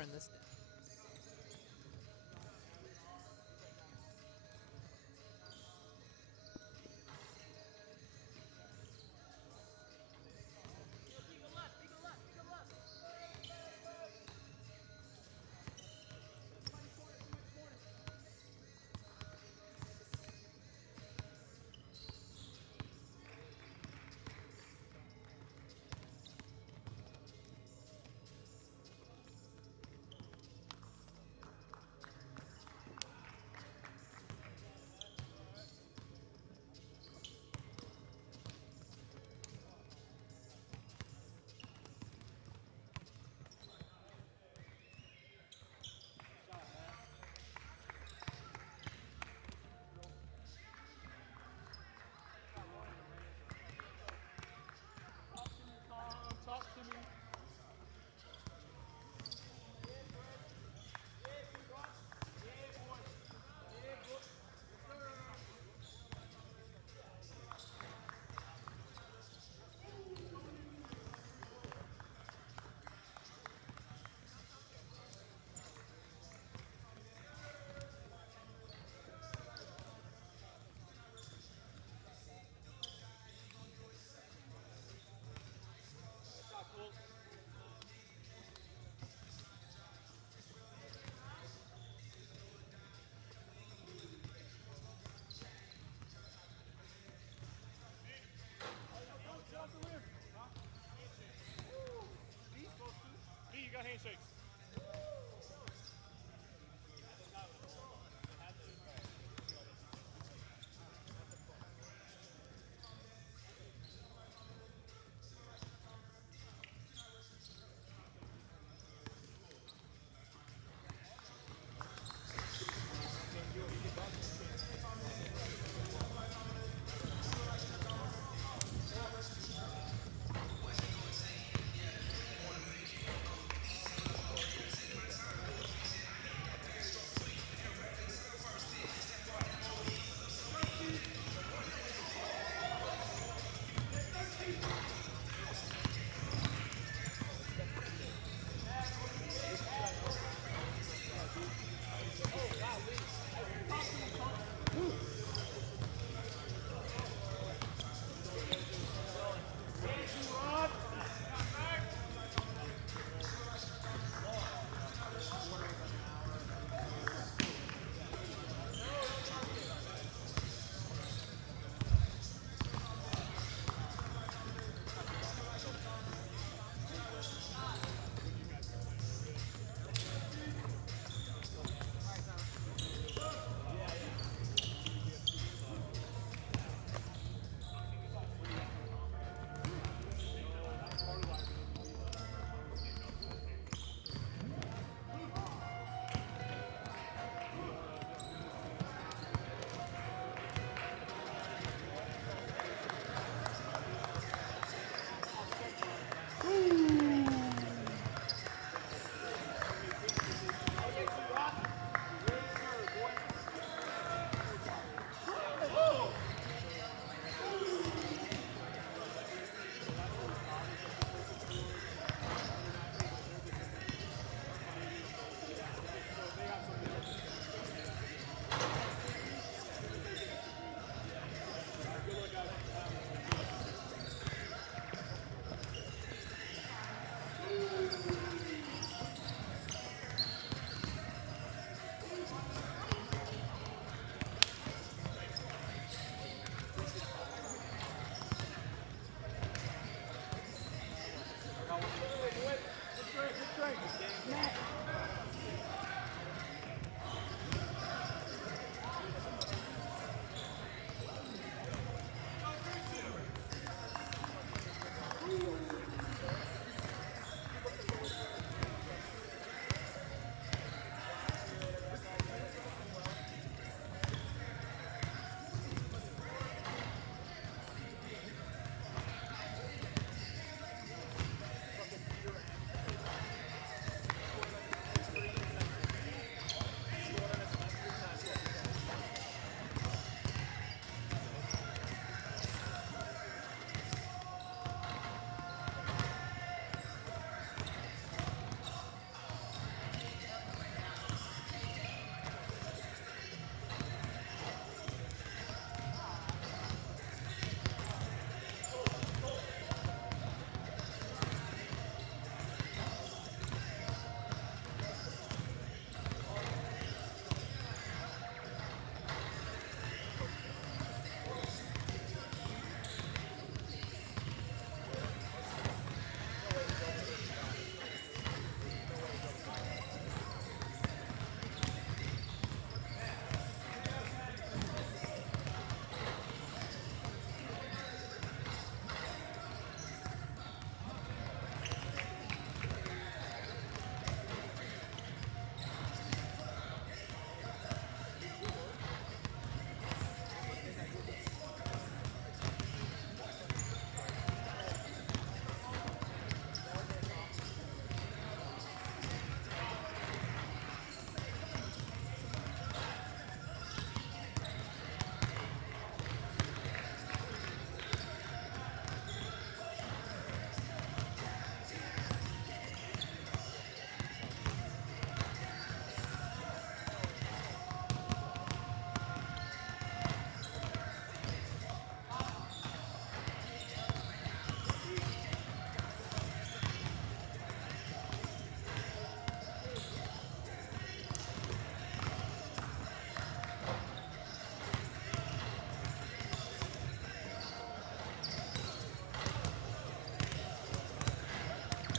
Turn this down. Talk to me. B, you got handshakes.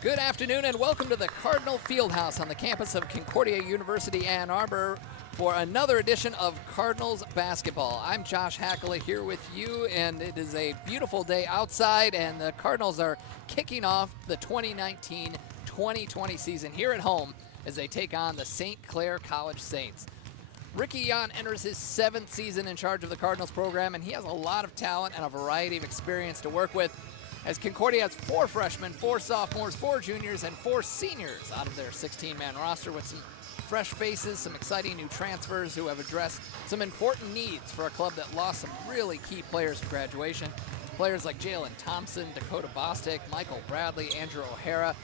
Good afternoon and welcome to the Cardinal Fieldhouse on the campus of Concordia University, Ann Arbor for another edition of Cardinals basketball. I'm Josh Hackala here with you, and it is a beautiful day outside, and the Cardinals are kicking off the 2019-2020 season here at home as they take on the St. Clair College Saints. Ricky Yon enters his 7th season in charge of the Cardinals program, and he has a lot of talent and a variety of experience to work with, as Concordia has 4 freshmen, 4 sophomores, 4 juniors, and 4 seniors out of their 16-man roster, with some fresh faces, some exciting new transfers who have addressed some important needs for a club that lost some really key players at graduation. Players like Jalen Thompson, Dakota Bostic, Michael Bradley, Andrew O'Hara.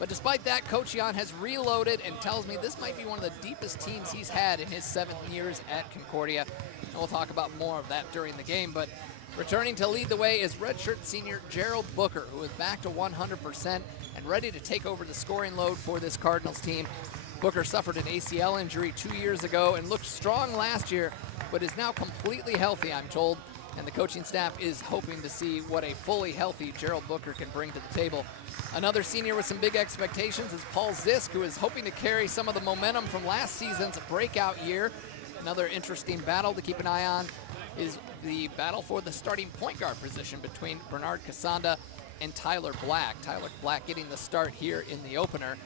But despite that, Coach Yon has reloaded and tells me this might be one of the deepest teams he's had in his 7 years at Concordia. And we'll talk about more of that during the game. But returning to lead the way is redshirt senior Gerald Booker, who is back to 100% and ready to take over the scoring load for this Cardinals team. Booker suffered an ACL injury 2 years ago and looked strong last year, but is now completely healthy, I'm told. And the coaching staff is hoping to see what a fully healthy Gerald Booker can bring to the table. Another senior with some big expectations is Paul Zisk, who is hoping to carry some of the momentum from last season's breakout year. Another interesting battle to keep an eye on is the battle for the starting point guard position between Bernard Casanda and Tyler Black. Tyler Black getting the start here in the opener.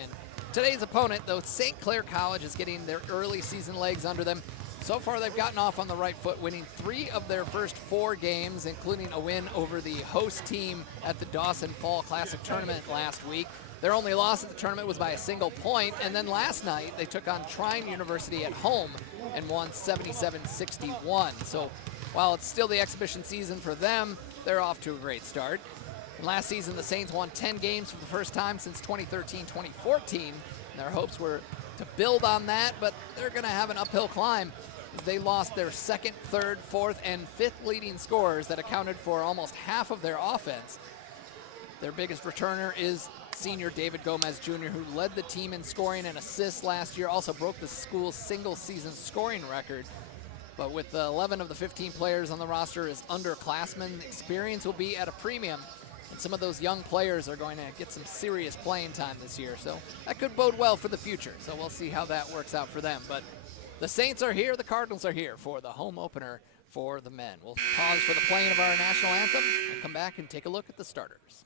And today's opponent, though, St. Clair College, is getting their early season legs under them. So far, they've gotten off on the right foot, winning 3 of their first 4 games, including a win over the host team at the Dawson Fall Classic Tournament last week. Their only loss at the tournament was by a single point, and then last night they took on Trine University at home and won 77-61. So while it's still the exhibition season for them, they're off to a great start. And last season, the Saints won 10 games for the first time since 2013-2014. And their hopes were to build on that, but they're going to have an uphill climb as they lost their 2nd, 3rd, 4th, and 5th leading scorers that accounted for almost half of their offense. Their biggest returner is senior David Gomez Jr., who led the team in scoring and assists last year, also broke the school's single-season scoring record. But with 11 of the 15 players on the roster as underclassmen, experience will be at a premium. And some of those young players are going to get some serious playing time this year. So that could bode well for the future. So we'll see how that works out for them. But the Saints are here, the Cardinals are here for the home opener for the men. We'll pause for the playing of our national anthem and come back and take a look at the starters.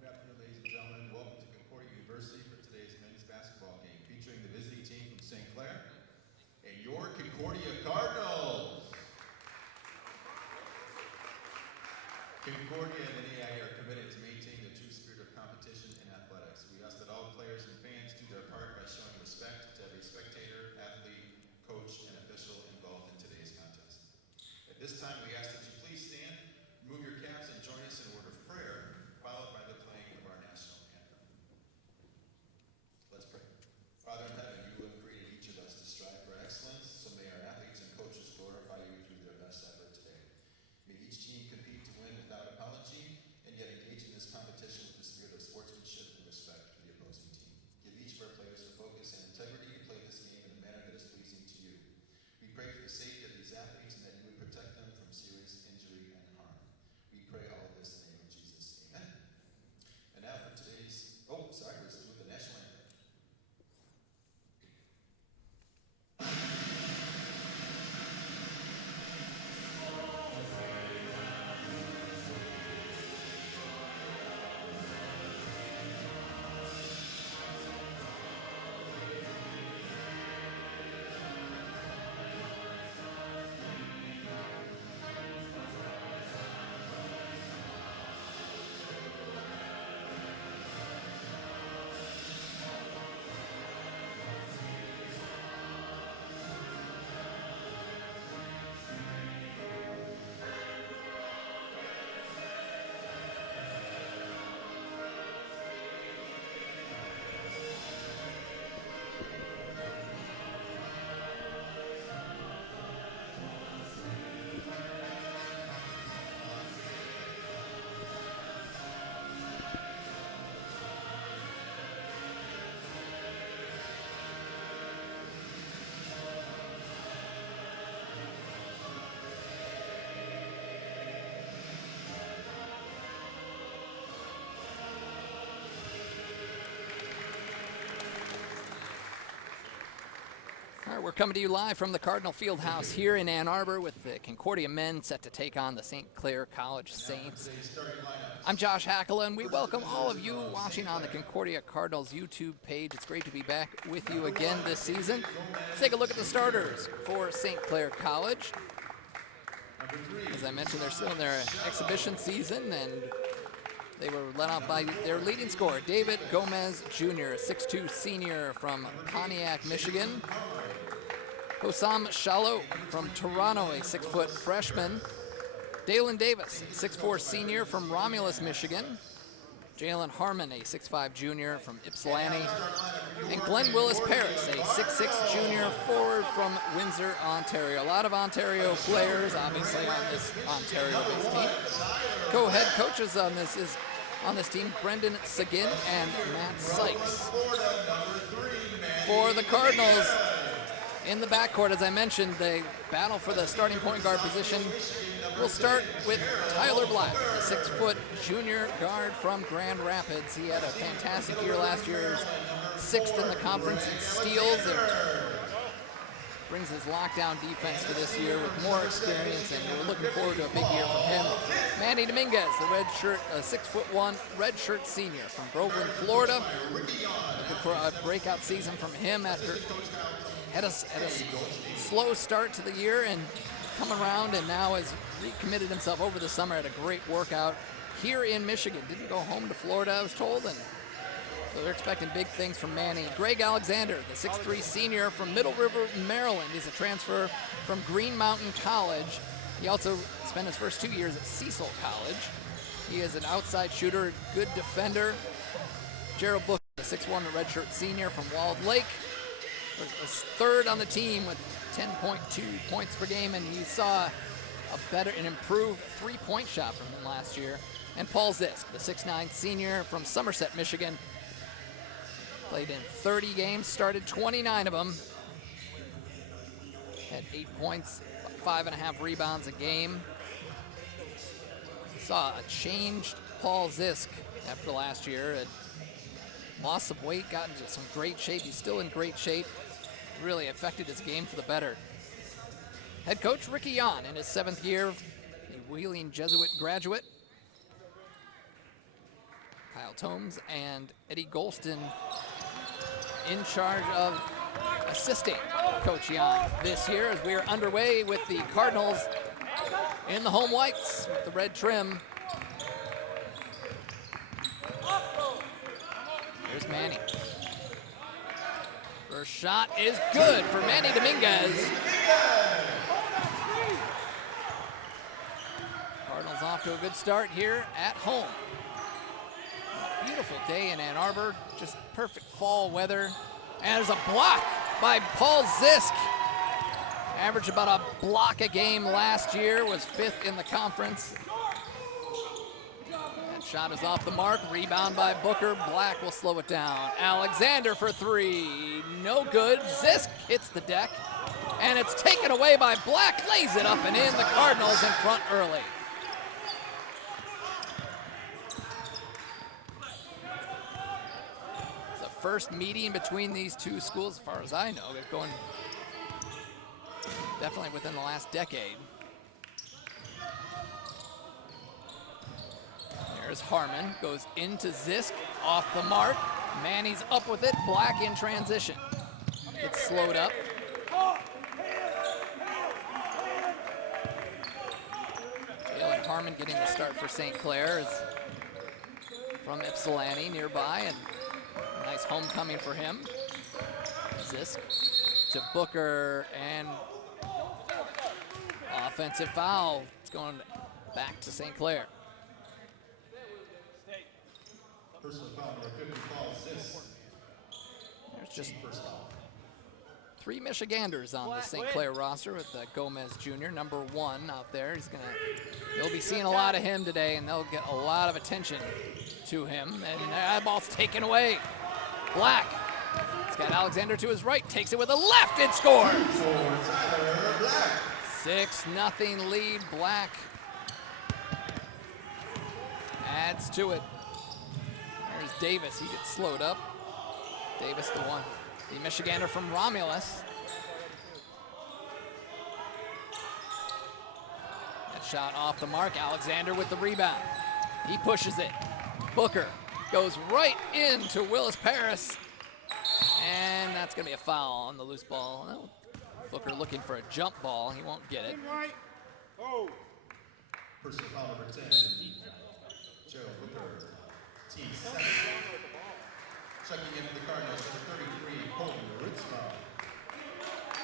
Good afternoon, ladies and gentlemen. Welcome to Concordia University for today's men's basketball game, featuring the visiting team from St. Clair and your Concordia Cardinals. Concordia and the NAIA are committed to maintaining the true spirit of competition in athletics. We ask that all players and fans do their part by showing respect to every spectator, athlete, coach, and official involved in today's contest. At this time, we ask that you please stand, remove your caps, and join us in a word of prayer, followed by the playing of our national anthem. Let's pray. Father in heaven, you have created each of us to strive for excellence, so may our athletes and coaches glorify you through their best effort today. May each team compete to win without apology, and yet engage in this competition with the spirit of sportsmanship and respect for the opposing team. Give each of our players the focus and integrity to play this game in a manner that is pleasing to you. We pray for the safety of these athletes and that you would protect them from serious We're coming to you live from the Cardinal Fieldhouse here in Ann Arbor with the Concordia men set to take on the St. Clair College Saints. I'm Josh Hackala, and we welcome all of you watching on the Concordia Cardinals YouTube page. It's great to be back with you again this season. Let's take a look at the starters for St. Clair College. As I mentioned, they're still in their exhibition season, and they were led off by their leading scorer, David Gomez Jr., 6'2" senior from Pontiac, Michigan. Hossam Shalot from Toronto, a 6-foot freshman. Dalen Davis, 6'4" senior from Romulus, Michigan. Jalen Harmon, a 6'5" junior from Ypsilanti. And Glenn Willis Paris, a 6'6" junior forward from Windsor, Ontario. A lot of Ontario players, obviously, on this Ontario-based team. Co-head coaches on this team, Brendan Seguin and Matt Sykes. For the Cardinals, in the backcourt, as I mentioned, they battle for the starting point guard position. We'll start with Tyler Black, a 6-foot junior guard from Grand Rapids. He had a fantastic year last year, 6th in the conference in steals, and brings his lockdown defense to this year with more experience, and we're looking forward to a big year from him. Manny Dominguez, the red shirt, a 6'1" red shirt senior from Groveland, Florida. Looking for a breakout season from him after had a slow start to the year and come around, and now has recommitted himself over the summer. Had a great workout here in Michigan. Didn't go home to Florida, I was told, and so they're expecting big things from Manny. Greg Alexander, the 6'3" senior from Middle River, Maryland. He's a transfer from Green Mountain College. He also spent his first 2 years at Cecil College. He is an outside shooter, good defender. Gerald Booker, the 6'1" redshirt senior from Walled Lake, was third on the team with 10.2 points per game, and he saw an improved three-point shot from him last year. And Paul Zisk, the 6'9" senior from Somerset, Michigan. Played in 30 games, started 29 of them. Had 8 points, 5.5 rebounds a game. Saw a changed Paul Zisk after last year. Had lost some weight, got into some great shape. He's still in great shape. Really affected his game for the better. Head coach Ricky Yan in his 7th year, a Wheeling Jesuit graduate. Kyle Tomes and Eddie Golston in charge of assisting Coach Yan this year, as we are underway with the Cardinals in the home whites with the red trim. Here's Manny. First shot is good for Manny Dominguez. Cardinals off to a good start here at home. Beautiful day in Ann Arbor, just perfect fall weather. And there's a block by Paul Zisk. Averaged about a block a game last year, was 5th in the conference. That shot is off the mark, rebound by Booker. Black will slow it down. Alexander for 3, no good. Zisk hits the deck, and it's taken away by Black, lays it up and in. The Cardinals in front early. First meeting between these two schools, as far as I know. They're going definitely within the last decade. There's Harmon, goes into Zisk, off the mark. Manny's up with it, Black in transition. Gets slowed up. Jalen Harmon getting the start for St. Clair is from Ypsilanti nearby, and nice homecoming for him. Zisk to Booker, and offensive foul. It's going back to St. Clair. There's just 3 Michiganders on the St. Clair roster with Gomez Jr., number 1 out there. They'll be seeing a lot of him today, and they'll get a lot of attention to him. And that ball's taken away. Black, he's got Alexander to his right, takes it with a left and scores. 6-0 lead. Black adds to it. There's Davis, he gets slowed up. Davis, the Michigander from Romulus. shot off the mark. Alexander with the rebound. He pushes it. Booker goes right into Willis Paris. And that's going to be a foul on the loose ball. Well, Booker looking for a jump ball. He won't get it. Personal foul number 10, Gerald Booker, team 7. Checking in for the Cardinals, number 33, Colton Ritzma.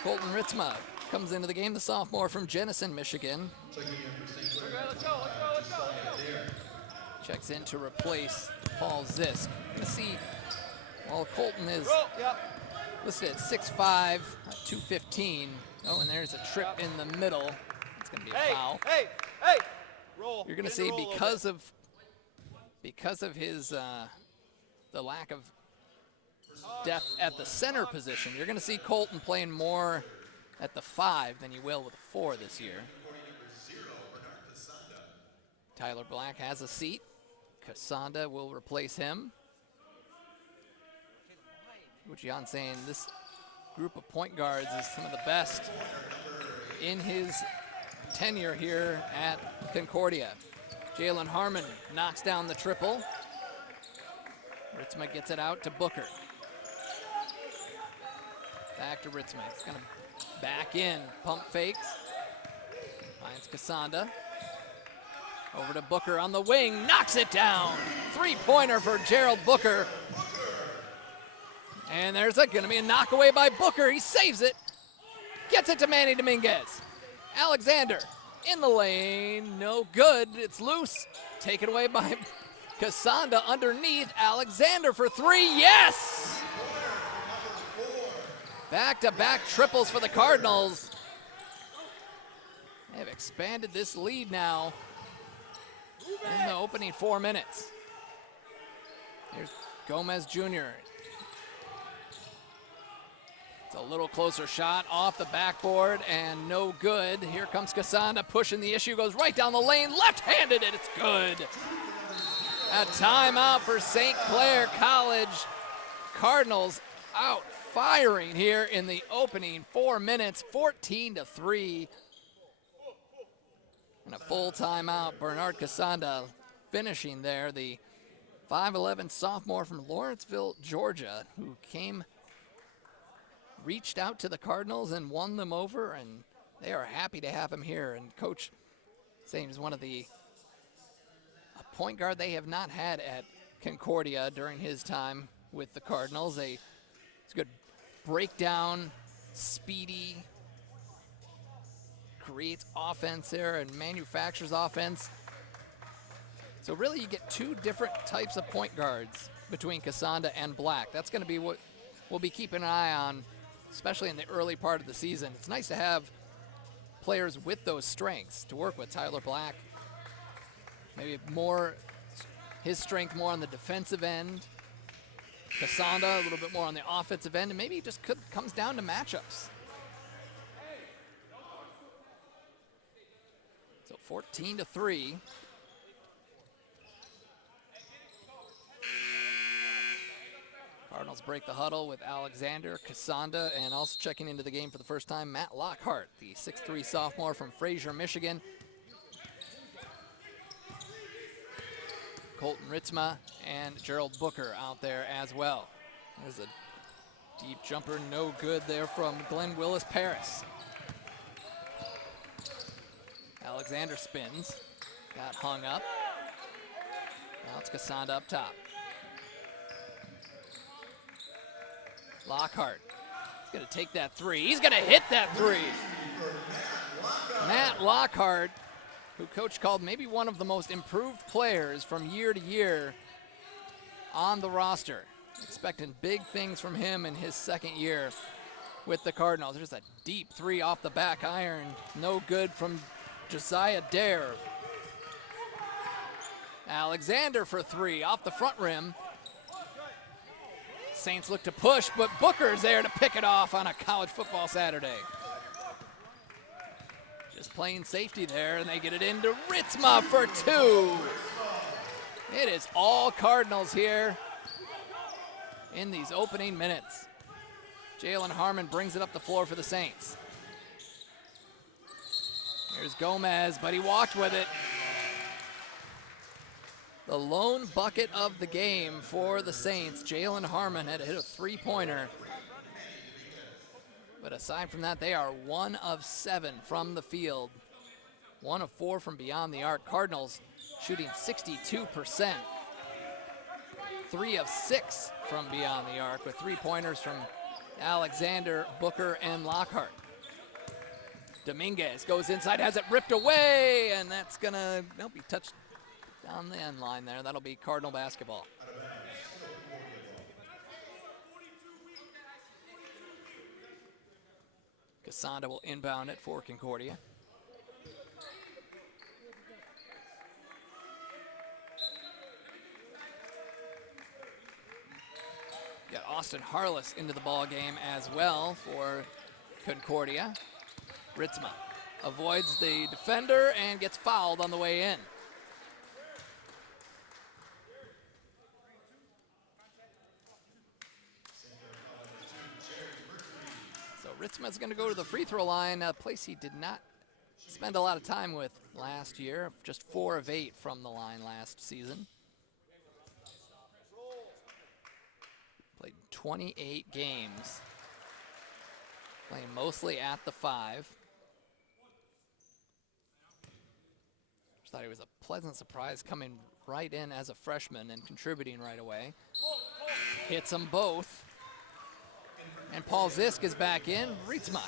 Colton Ritzma comes into the game, the sophomore from Jenison, Michigan. Checking in for St. Clair, let's go. Checks in to replace Paul Zisk. You can see, while Colton is listed at 6'5", 215. Oh, and there's a trip in the middle. It's going to be a foul. Hey! Roll. You're going to see because of his the lack of depth at the center position, you're going to see Colton playing more at the 5 than you will with the 4 this year. Tyler Black has a seat. Casanda will replace him. Wujian saying this group of point guards is some of the best in his tenure here at Concordia. Jalen Harmon knocks down the triple. Ritzma gets it out to Booker. Back to Ritzma. He's going to back in, pump fakes. Finds Casanda. Over to Booker on the wing, knocks it down. Three-pointer for Gerald Booker. And there's going to be a knockaway by Booker. He saves it. Gets it to Manny Dominguez. Alexander in the lane, no good. It's loose. Taken away by Casanda underneath. Alexander for 3, yes! Back-to-back triples for the Cardinals. They have expanded this lead now in the opening 4 minutes. Here's Gomez Jr. It's a little closer shot off the backboard and no good. Here comes Casanda pushing the issue, goes right down the lane, left-handed, and it's good. A timeout for St. Clair College. Cardinals out firing here in the opening 4 minutes, 14-3. And a full timeout. Bernard Casanda finishing there, the 5'11" sophomore from Lawrenceville, Georgia, who reached out to the Cardinals and won them over, and they are happy to have him here. And Coach saying he's one of a point guard they have not had at Concordia during his time with the Cardinals. It's a good breakdown, speedy, creates offense there and manufactures offense. So really you get 2 different types of point guards between Casanda and Black. That's going to be what we'll be keeping an eye on, especially in the early part of the season. It's nice to have players with those strengths to work with. Tyler Black, maybe more, his strength more on the defensive end. Casanda a little bit more on the offensive end, and maybe it just comes down to matchups. So 14-3. Cardinals break the huddle with Alexander, Casanda, and also checking into the game for the first time, Matt Lockhart, the 6'3" sophomore from Fraser, Michigan. Colton Ritzma and Gerald Booker out there as well. There's a deep jumper, no good there from Glenn Willis Paris. Alexander spins, got hung up. Now it's Casanda up top. Lockhart, he's gonna take that 3. He's gonna hit that 3. Matt Lockhart, who coach called maybe one of the most improved players from year to year on the roster. Expecting big things from him in his second year with the Cardinals. There's a deep 3 off the back iron. No good from Josiah Dare. Alexander for 3 off the front rim. Saints look to push, but Booker's there to pick it off on a college football Saturday. Just playing safety there, and they get it into Ritzma for 2. It is all Cardinals here in these opening minutes. Jalen Harmon brings it up the floor for the Saints. Here's Gomez, but he walked with it. The lone bucket of the game for the Saints. Jalen Harmon had hit a three-pointer. But aside from that, they are 1 of 7 from the field. 1 of 4 from beyond the arc. Cardinals shooting 62%. 3 of 6 from beyond the arc with three-pointers from Alexander, Booker, and Lockhart. Dominguez goes inside, has it ripped away, and that's gonna be touched down the end line there. That'll be Cardinal basketball. Casanda will inbound it for Concordia. Got Austin Harless into the ball game as well for Concordia. Ritzma avoids the defender and gets fouled on the way in. So Ritzma's going to go to the free throw line, a place he did not spend a lot of time with last year. Just 4 of 8 from the line last season. Played 28 games, playing mostly at the 5. Just thought he was a pleasant surprise coming right in as a freshman and contributing right away. Hits them both. And Paul Zisk is back in. Ritzma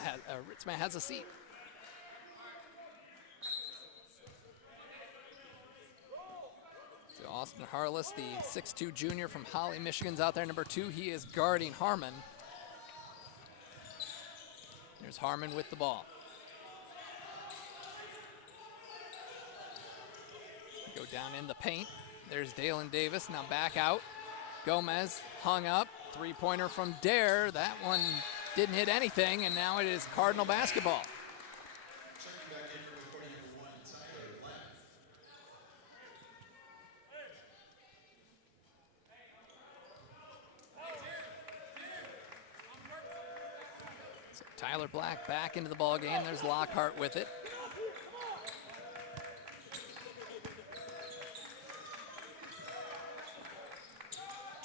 has a seat. So Austin Harless, the 6'2 junior from Holly, Michigan's out there, number 2. He is guarding Harmon. There's Harmon with the ball. Go down in the paint. There's Dalen Davis, now back out. Gomez hung up, three-pointer from Dare. That one didn't hit anything, and now it is Cardinal basketball. So Tyler Black back into the ball game. There's Lockhart with it.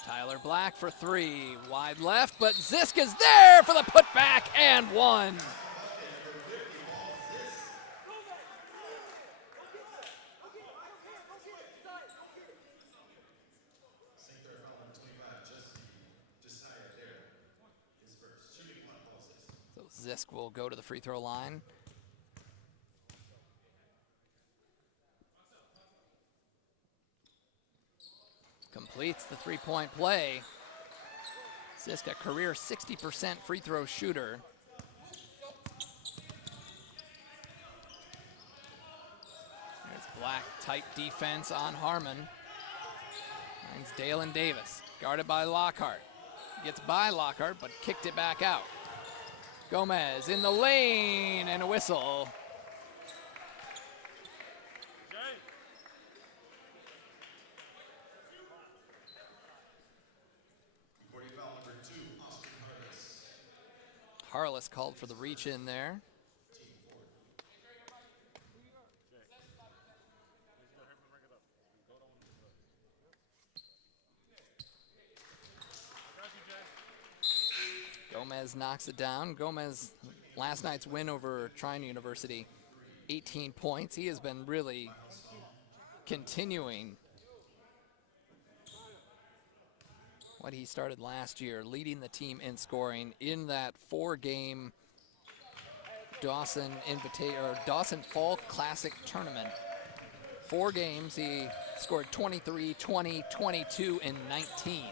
Tyler Black for 3, wide left, but Zisk is there for the putback and 1. So Zisk will go to the free throw line. Completes the three-point play. Zisk, a career 60% free throw shooter. There's Black, tight defense on Harmon. Finds Dalen Davis, guarded by Lockhart. Gets by Lockhart, but kicked it back out. Gomez in the lane, and a whistle. Harless called for the reach in there. Gomez knocks it down. Gomez, last night's win over Trine University, 18 points. He has been really continuing what he started last year, leading the team in scoring in that 4-game Dawson Fall Classic tournament. 4 games, he scored 23, 20, 22, and 19.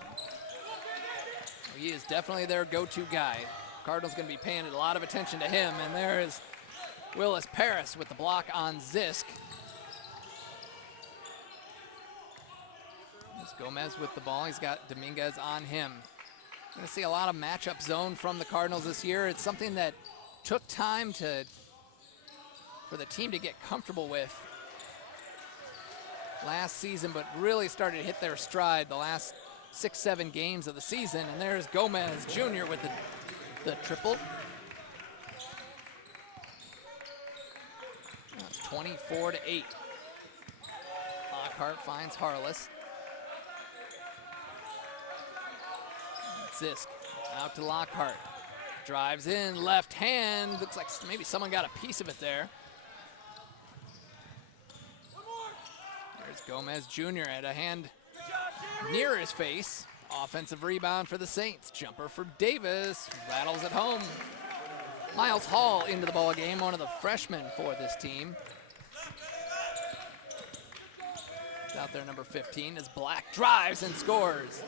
He is definitely their go-to guy. Cardinals going to be paying a lot of attention to him, and there is Willis Paris with the block on Zisk. Gomez with the ball. He's got Dominguez on him. We're going to see a lot of matchup zone from the Cardinals this year. It's something that took time for the team to get comfortable with last season, but really started to hit their stride the last 6-7 games of the season. And there's Gomez Jr. with the triple. 24-8. Lockhart finds Harless. Zisk out to Lockhart. Drives in, left hand. Looks like maybe someone got a piece of it there. There's Gomez Jr. at a hand near his face. Offensive rebound for the Saints. Jumper for Davis. Rattles it home. Miles Hall into the ball game, one of the freshmen for this team. Out there, number 15, as Black drives and scores.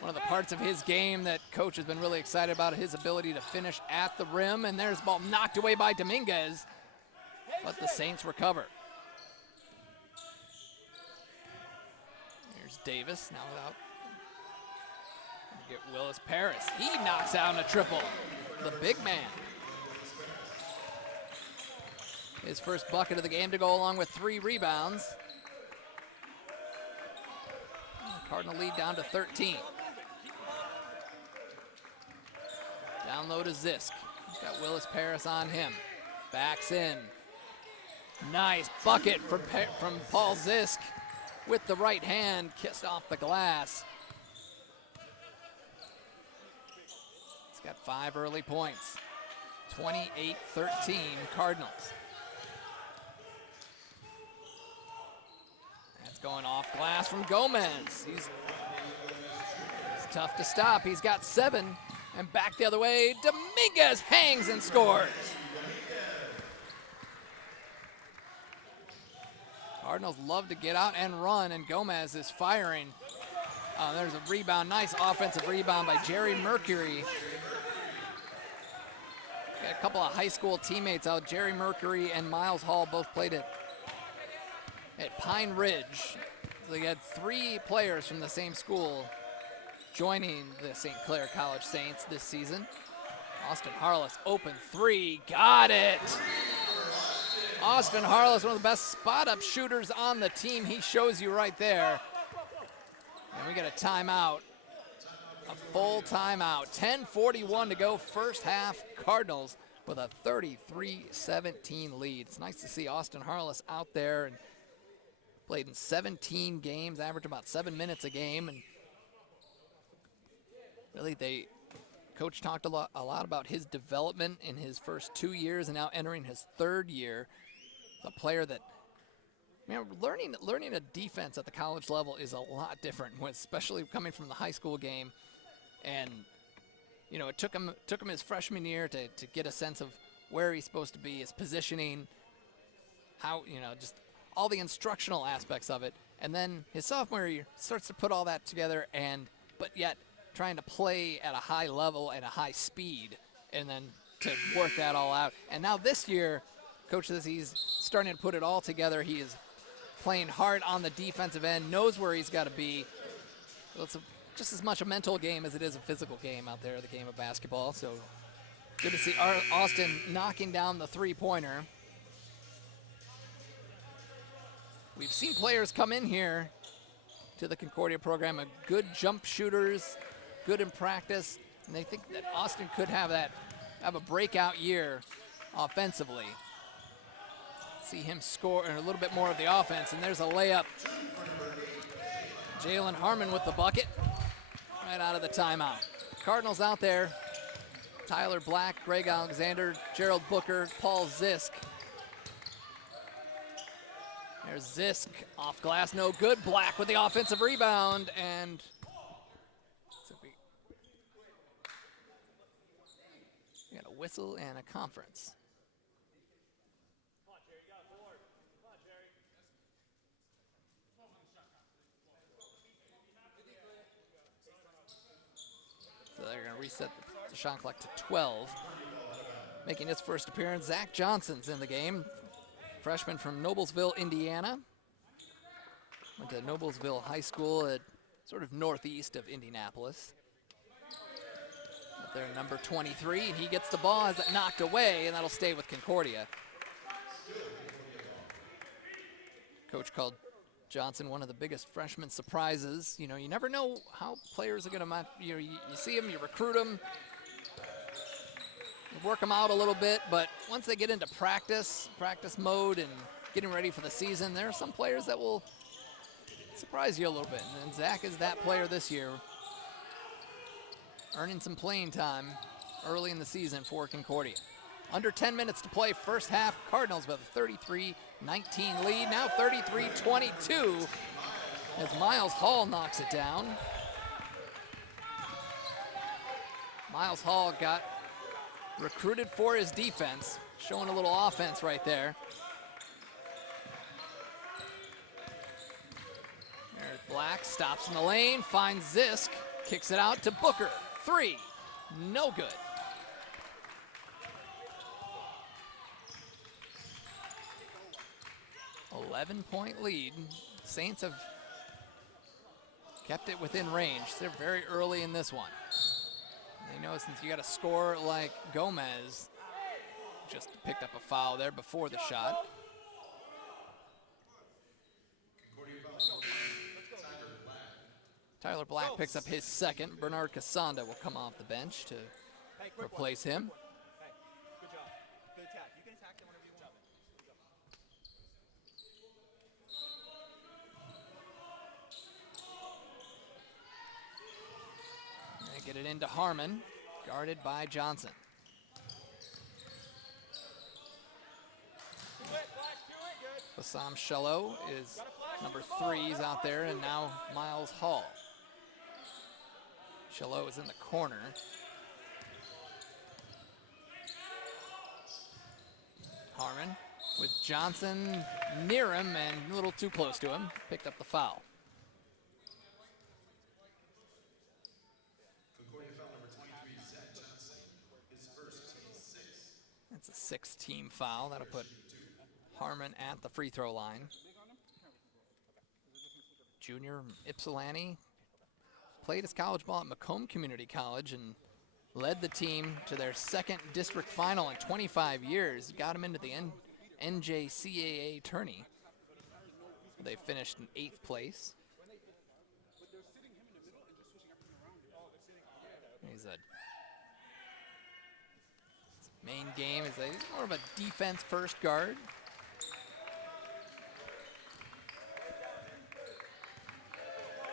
One of the parts of his game that coach has been really excited about, his ability to finish at the rim. And there's the ball knocked away by Dominguez, but the Saints recover. Here's Davis, now without. Get Willis Paris. He knocks out a triple. The big man. His first bucket of the game to go along with 3 rebounds. Cardinal lead down to 13. Down low to Zisk. He's got Willis Paris on him. Backs in. Nice bucket from Paul Zisk with the right hand, kissed off the glass. He's got 5 early points. 28-13 Cardinals. That's going off glass from Gomez. He's tough to stop. He's got 7. And back the other way, Dominguez hangs and scores. Cardinals love to get out and run, and Gomez is firing. There's a rebound, nice offensive rebound by Jerry Mercury. Got a couple of high school teammates out. Jerry Mercury and Miles Hall both played at Pine Ridge. So they had 3 players from the same school joining the St. Clair College Saints this season. Austin Harless, open 3, got it! Austin Harless, one of the best spot-up shooters on the team. He shows you right there. And we get a timeout, a full timeout. 10:41 to go, first half. Cardinals with a 33-17 lead. It's nice to see Austin Harless out there and played in 17 games, averaged about 7 minutes a game. And really, coach talked a lot about his development in his first 2 years and now entering his 3rd year. A player that, learning a defense at the college level is a lot different, especially coming from the high school game. And it took him his freshman year to get a sense of where he's supposed to be, his positioning, how just all the instructional aspects of it. And then his sophomore year starts to put all that together, but yet trying to play at a high level and a high speed, and then to work that all out. And now this year, coach says he's starting to put it all together. He is playing hard on the defensive end, knows where he's got to be. It's just as much a mental game as it is a physical game out there, the game of basketball. So good to see Austin knocking down the 3-pointer. We've seen players come in here to the Concordia program, good jump shooters, good in practice, and they think that Austin could have a breakout year offensively. See him score a little bit more of the offense, and there's a layup. Jalen Harmon with the bucket right out of the timeout. Cardinals out there. Tyler Black, Greg Alexander, Gerald Booker, Paul Zisk. There's Zisk off glass, no good. Black with the offensive rebound, and we got a whistle and a conference. So they're going to reset the shot clock to 12. Making his first appearance, Zach Johnson's in the game. Freshman from Noblesville, Indiana. Went to Noblesville High School at sort of northeast of Indianapolis. Up there, number 23, and he gets the ball as it knocked away, and that'll stay with Concordia. Coach called Johnson one of the biggest freshman surprises. You never know how players are going to, you see them, you recruit them. work them out a little bit, but once they get into practice mode and getting ready for the season, there are some players that will surprise you a little bit. And Zach is that player this year, earning some playing time early in the season for Concordia. Under 10 minutes to play, first half. Cardinals with a 33-19 lead. Now 33-22 as Miles Hall knocks it down. Miles Hall got recruited for his defense, showing a little offense right there. There's Black, stops in the lane, finds Zisk, kicks it out to Booker. 3, no good. .11 lead. Saints have kept it within range. They're very early in this one. They know since you got a score like Gomez, just picked up a foul there before the shot. Tyler Black picks up his second. Bernard Casanda will come off the bench to replace him. Good job. Good attack. You can attack them whenever you want. They get it into Harmon, guarded by Johnson. Bassam Shallow is number 3. He's out there, and now Miles Hall. Shallow is in the corner. Harmon with Johnson near him and a little too close to him. Picked up the foul. Concordia foul number 23, Zach Johnson. His first team 6. That's a 6-team foul. That'll put Harmon at the free throw line. Junior Ypsilanti played his college ball at Macomb Community College and led the team to their second district final in 25 years. Got him into the NJCAA tourney. They finished in 8th place. He's a main game is he's more of a defense first guard.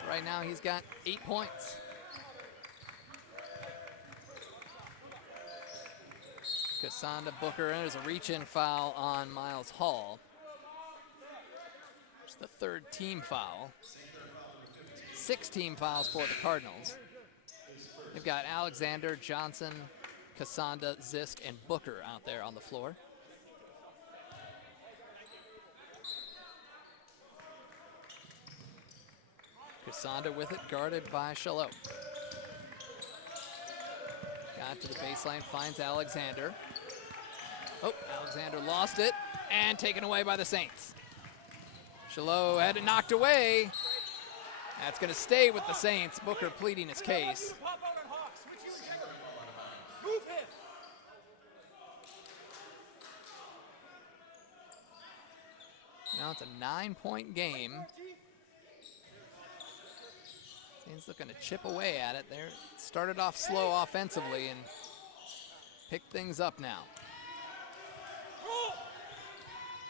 Right now he's got 8 points. Cassandra Booker, and there's a reach-in foul on Miles Hall. It's the 3rd team foul. 6 team fouls for the Cardinals. They've got Alexander, Johnson, Cassandra, Zisk, and Booker out there on the floor. Cassandra with it, guarded by Shallow. Got to the baseline, finds Alexander. Oh, Alexander lost it, and taken away by the Saints. Shallow had it knocked away. That's going to stay with the Saints. Booker pleading his case. Now it's a 9-point game. Saints looking to chip away at it. They started off slow offensively and picked things up now.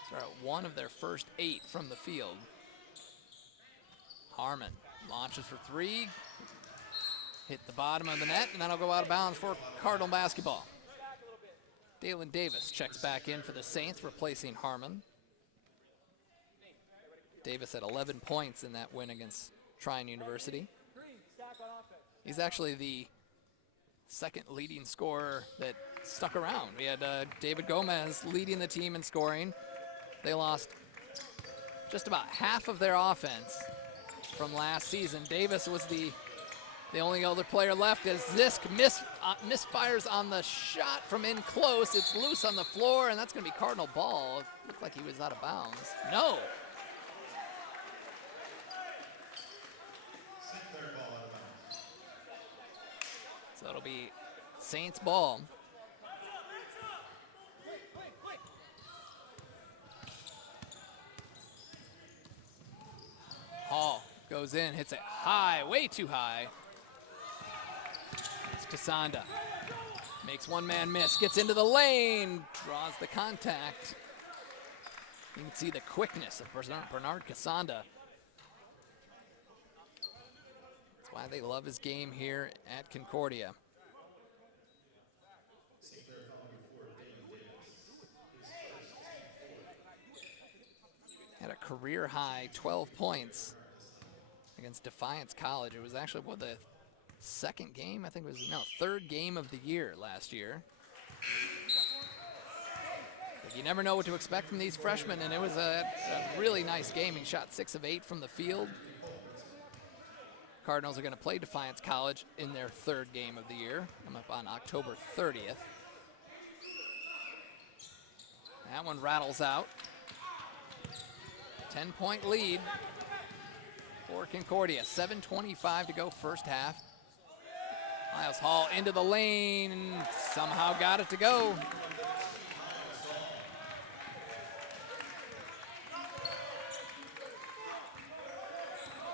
Start at 1 of their first 8 from the field. Harmon launches for 3. Hit the bottom of the net, and that'll go out of bounds for Cardinal basketball. Dalen Davis checks back in for the Saints, replacing Harmon. Davis had 11 points in that win against Trine University. He's actually the 2nd leading scorer that stuck around. We had David Gomez leading the team in scoring. They lost just about half of their offense from last season. Davis was the only other player left as Zisk misfires on the shot from in close. It's loose on the floor, and that's going to be Cardinal ball. It looked like he was out of bounds. No. So it'll be Saints ball. Hall goes in, hits it high, way too high. It's Cassandra. Makes one man miss, gets into the lane, draws the contact. You can see the quickness of Bernard Casanda. That's why they love his game here at Concordia. Had a career high 12 points against Defiance College. It was actually the second game, I think it was, no, third game of the year last year. But you never know what to expect from these freshmen, and it was a really nice game. He shot 6 of 8 from the field. Cardinals are going to play Defiance College in their third game of the year, coming up on October 30th. That one rattles out. 10-point lead for Concordia. 7:25 to go first half. Miles Hall into the lane, somehow got it to go.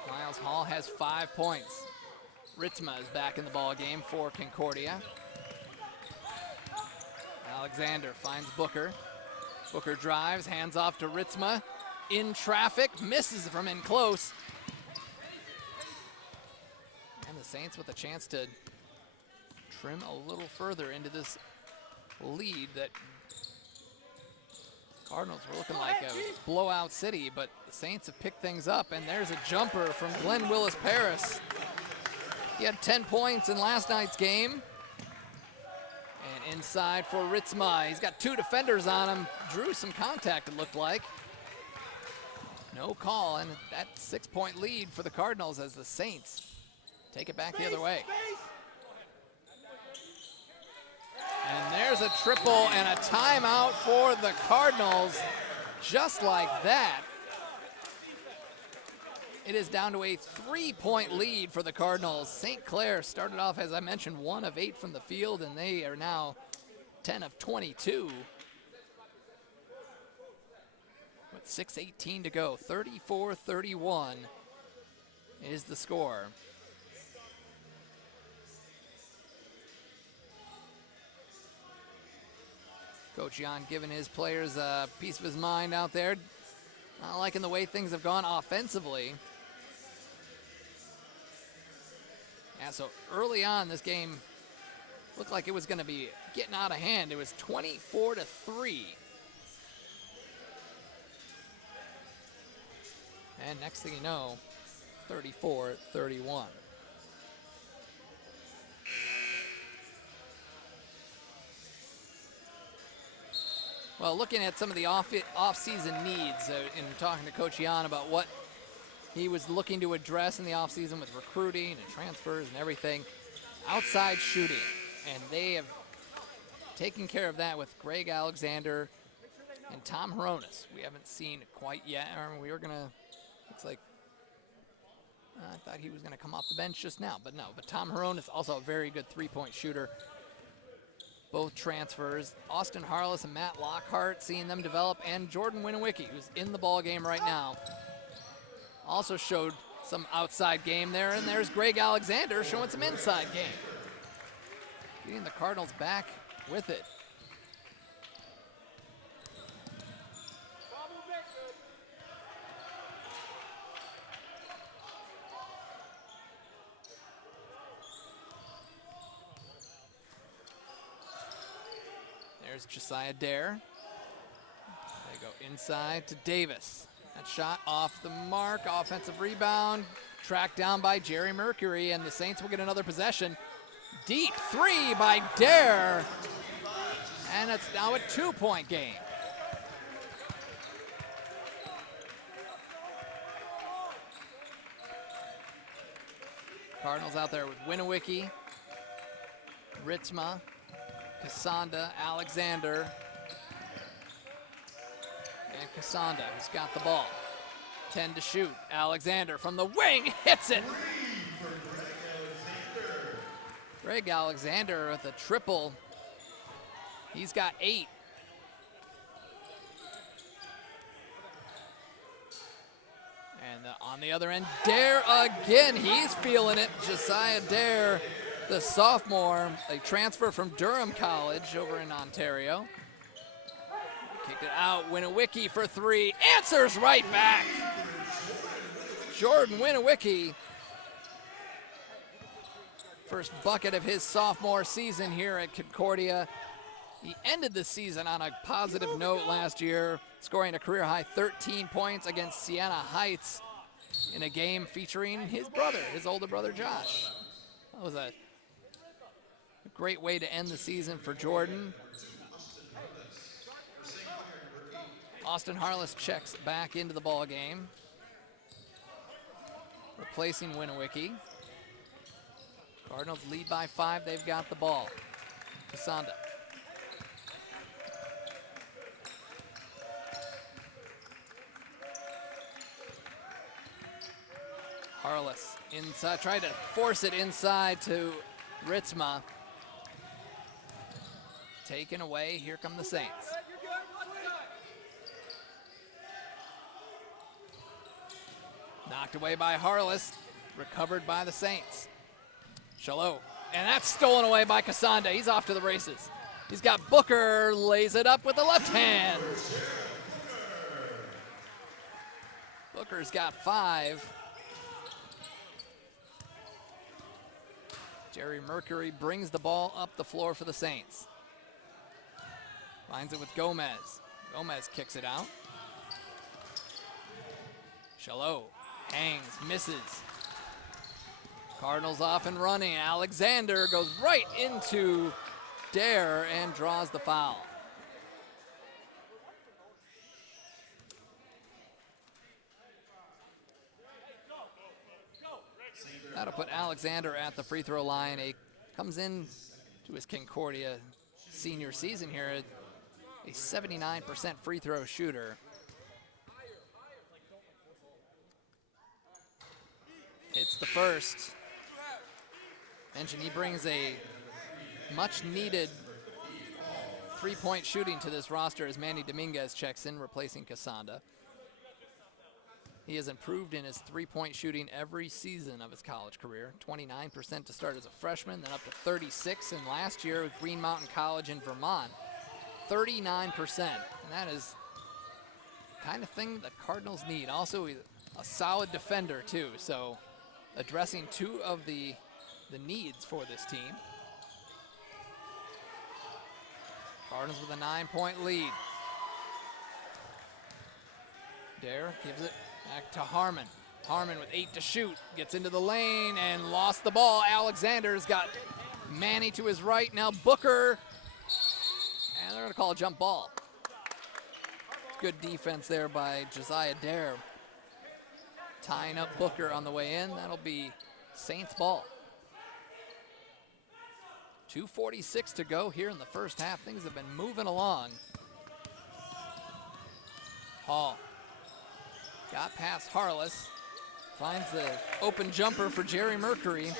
Miles Hall has 5 points. Ritzma is back in the ball game for Concordia. Alexander finds Booker. Booker drives, hands off to Ritzma. In traffic, misses from in close. And the Saints with a chance to trim a little further into this lead that Cardinals were looking like a blowout city, but the Saints have picked things up, and there's a jumper from Glenn Willis Paris. He had 10 points in last night's game. And inside for Ritzma. He's got 2 defenders on him. Drew some contact, it looked like. No call, and that 6-point lead for the Cardinals as the Saints take it back the other way. And there's a triple and a timeout for the Cardinals, just like that. It is down to a 3-point lead for the Cardinals. St. Clair started off, as I mentioned, 1 of 8 from the field, and they are now 10 of 22. With 6:18 to go, 34-31 is the score. Coach Jan giving his players a piece of his mind out there. Not liking the way things have gone offensively. Yeah, so early on this game looked like it was going to be getting out of hand. It was 24-3. And next thing you know, 34-31. Well, looking at some of the off-season needs, and talking to Coach Jan about what he was looking to address in the offseason with recruiting and transfers and everything, outside shooting. And they have taken care of that with Greg Alexander and Tom Hronis. We haven't seen quite yet. We were going to, looks like, I thought he was going to come off the bench just now, but no. But Tom Hronis, also a very good three-point shooter. Both transfers. Austin Harless and Matt Lockhart, seeing them develop, and Jordan Winowicki, who's in the ball game right now, also showed some outside game there. And there's Greg Alexander showing some inside game. Getting the Cardinals back with it. There's Josiah Dare. They go inside to Davis. That shot off the mark. Offensive rebound. Tracked down by Jerry Mercury, and the Saints will get another possession. Deep three by Dare. And it's now a 2-point game. Cardinals out there with Winowicki, Ritzma, Casanda, Alexander, and Casanda, who's got the ball. 10 to shoot. Alexander from the wing hits it. Greg Alexander with a triple. He's got 8. And On the other end, Dare again. He's feeling it. Josiah Dare, the sophomore, a transfer from Durham College over in Ontario. Kicked it out. Winowicki for three. Answers right back. Jordan Winowicki. First bucket of his sophomore season here at Concordia. He ended the season on a positive note last year, scoring a career-high 13 points against Siena Heights in a game featuring his brother, his older brother, Josh. That was a great way to end the season for Jordan. Austin Harless checks back into the ball game, replacing Winowicki. Cardinals lead by 5. They've got the ball. Kasanda. Harless inside, tried to force it inside to Ritzma. Taken away, here come the Saints. Knocked away by Harless, recovered by the Saints. Shalot, and that's stolen away by Kasanda. He's off to the races. He's got Booker, lays it up with the left hand. Booker's got 5. Jerry Mercury brings the ball up the floor for the Saints. Finds it with Gomez. Gomez kicks it out. Shalot hangs, misses. Cardinals off and running. Alexander goes right into Dare and draws the foul. That'll put Alexander at the free throw line. He comes in to his Concordia senior season here, a 79% free throw shooter. Hits the first. Mentioned he brings a much needed three-point shooting to this roster as Manny Dominguez checks in, replacing Kasanda. He has improved in his three-point shooting every season of his college career. 29% to start as a freshman, then up to 36% in last year with Green Mountain College in Vermont. 39%, and that is the kind of thing that Cardinals need. Also, a solid defender too, so addressing two of the needs for this team. Cardinals with a 9-point lead. Dare gives it back to Harmon. Harmon with 8 to shoot, gets into the lane and lost the ball. Alexander's got Manny to his right, now Booker, and they're gonna call a jump ball. Good defense there by Josiah Dare. Tying up Booker on the way in, that'll be Saints ball. 2:46 to go here in the first half. Things have been moving along. Hall got past Harless, finds the open jumper for Jerry Mercury.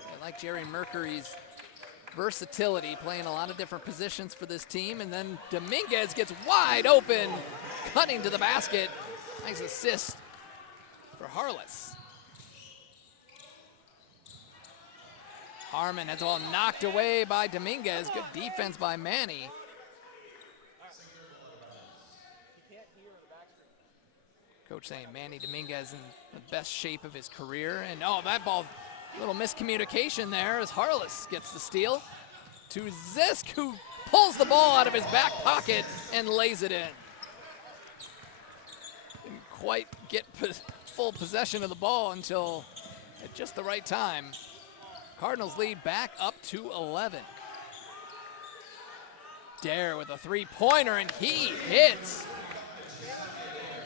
I like Jerry Mercury's versatility, playing a lot of different positions for this team, and then Dominguez gets wide open, cutting to the basket. Nice assist for Harless. Harmon has all knocked away by Dominguez. Good defense by Manny. Coach saying Manny Dominguez in the best shape of his career. And oh, that ball, little miscommunication there as Harless gets the steal to Zisk, who pulls the ball out of his back pocket and lays it in. Didn't quite get full possession of the ball until at just the right time. Cardinals lead back up to 11. Dare with a three-pointer, and he hits.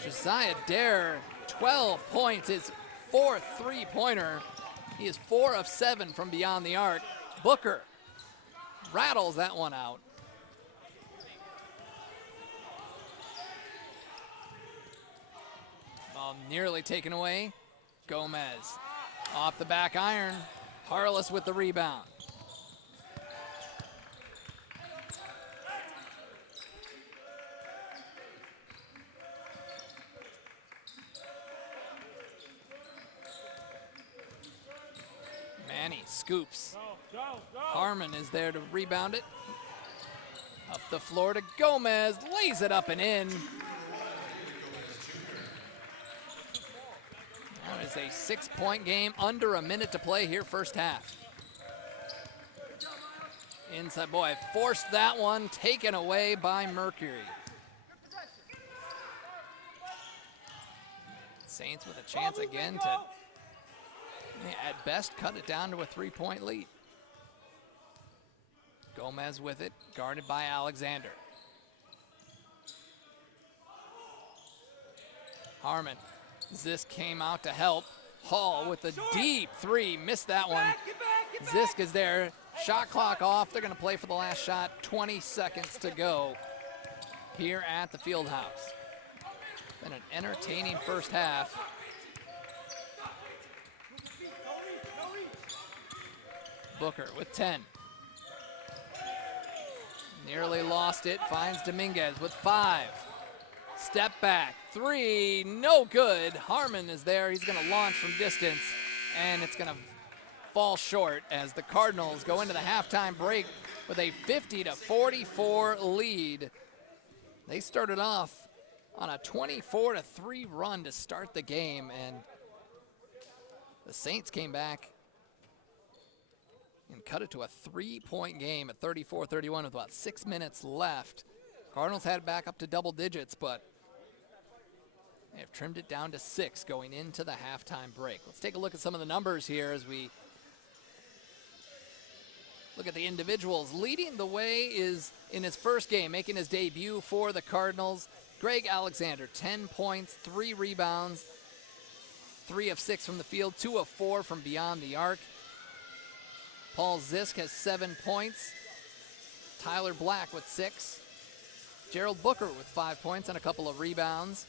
Josiah Dare, 12 points, his fourth three-pointer. He is 4 of 7 from beyond the arc. Booker rattles that one out. Ball nearly taken away. Gomez off the back iron. Harless with the rebound. And he scoops. Harmon is there to rebound it. Up the floor to Gomez, lays it up and in. That is a 6-point game, under a minute to play here, first half. Inside, boy, forced that one, taken away by Mercury. Saints with a chance again to, at best, cut it down to a 3-point lead. Gomez with it, guarded by Alexander. Harmon. Zisk came out to help. Hall with a deep three, missed that one. Zisk is there, shot clock off. They're gonna play for the last shot, 20 seconds to go here at the field house. Been an entertaining first half. Booker with 10. Nearly lost it, finds Dominguez with 5. Step back, 3, no good. Harmon is there, he's gonna launch from distance, and it's gonna fall short as the Cardinals go into the halftime break with a 50-44 lead. They started off on a 24-3 run to start the game, and the Saints came back and cut it to a 3-point game at 34-31 with about 6 minutes left. Cardinals had it back up to double digits, but they have trimmed it down to 6 going into the halftime break. Let's take a look at some of the numbers here as we look at the individuals. Leading the way is, in his first game, making his debut for the Cardinals, Greg Alexander, 10 points, 3 rebounds, 3 of 6 from the field, 2 of 4 from beyond the arc. Paul Zisk has 7 points. Tyler Black with 6. Gerald Booker with 5 points and a couple of rebounds.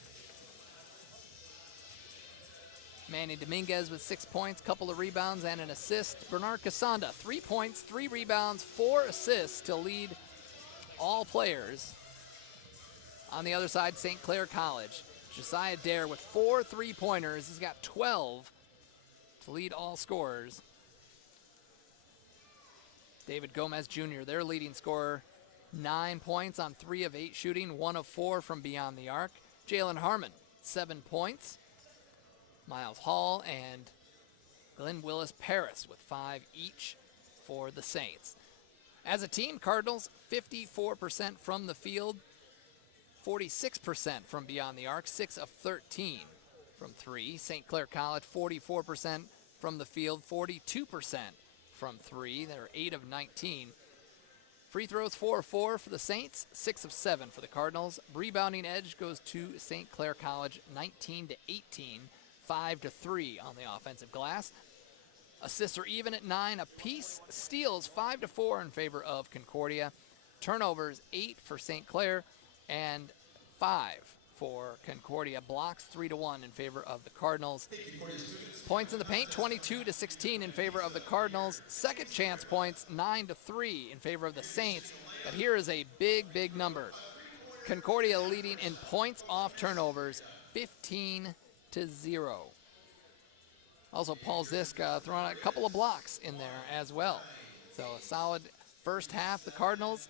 Manny Dominguez with 6 points, couple of rebounds, and an assist. Bernard Casanda, 3 points, 3 rebounds, 4 assists to lead all players. On the other side, St. Clair College. Josiah Dare with 4 3-pointers. He's got 12 to lead all scorers. David Gomez Jr., their leading scorer, 9 points on 3 of 8 shooting, 1 of 4 from beyond the arc. Jalen Harmon, 7 points. Miles Hall and Glenn Willis Paris with 5 each for the Saints. As a team, Cardinals 54% from the field, 46% from beyond the arc, 6 of 13 from 3. St. Clair College 44% from the field, 42% from 3. They're 8 of 19. Free throws 4 of 4 for the Saints, 6 of 7 for the Cardinals. Rebounding edge goes to St. Clair College, 19 to 18. 5 to 3 on the offensive glass. Assists are even at 9 apiece. Steals 5 to 4 in favor of Concordia. Turnovers 8 for St. Clair and 5 for Concordia. Blocks 3 to 1 in favor of the Cardinals. Points in the paint 22 to 16 in favor of the Cardinals. Second chance points 9 to 3 in favor of the Saints. But here is a big number. Concordia leading in points off turnovers, 15 to 0. Also, Paul Zisk throwing a couple of blocks in there as well. So a solid first half. The Cardinals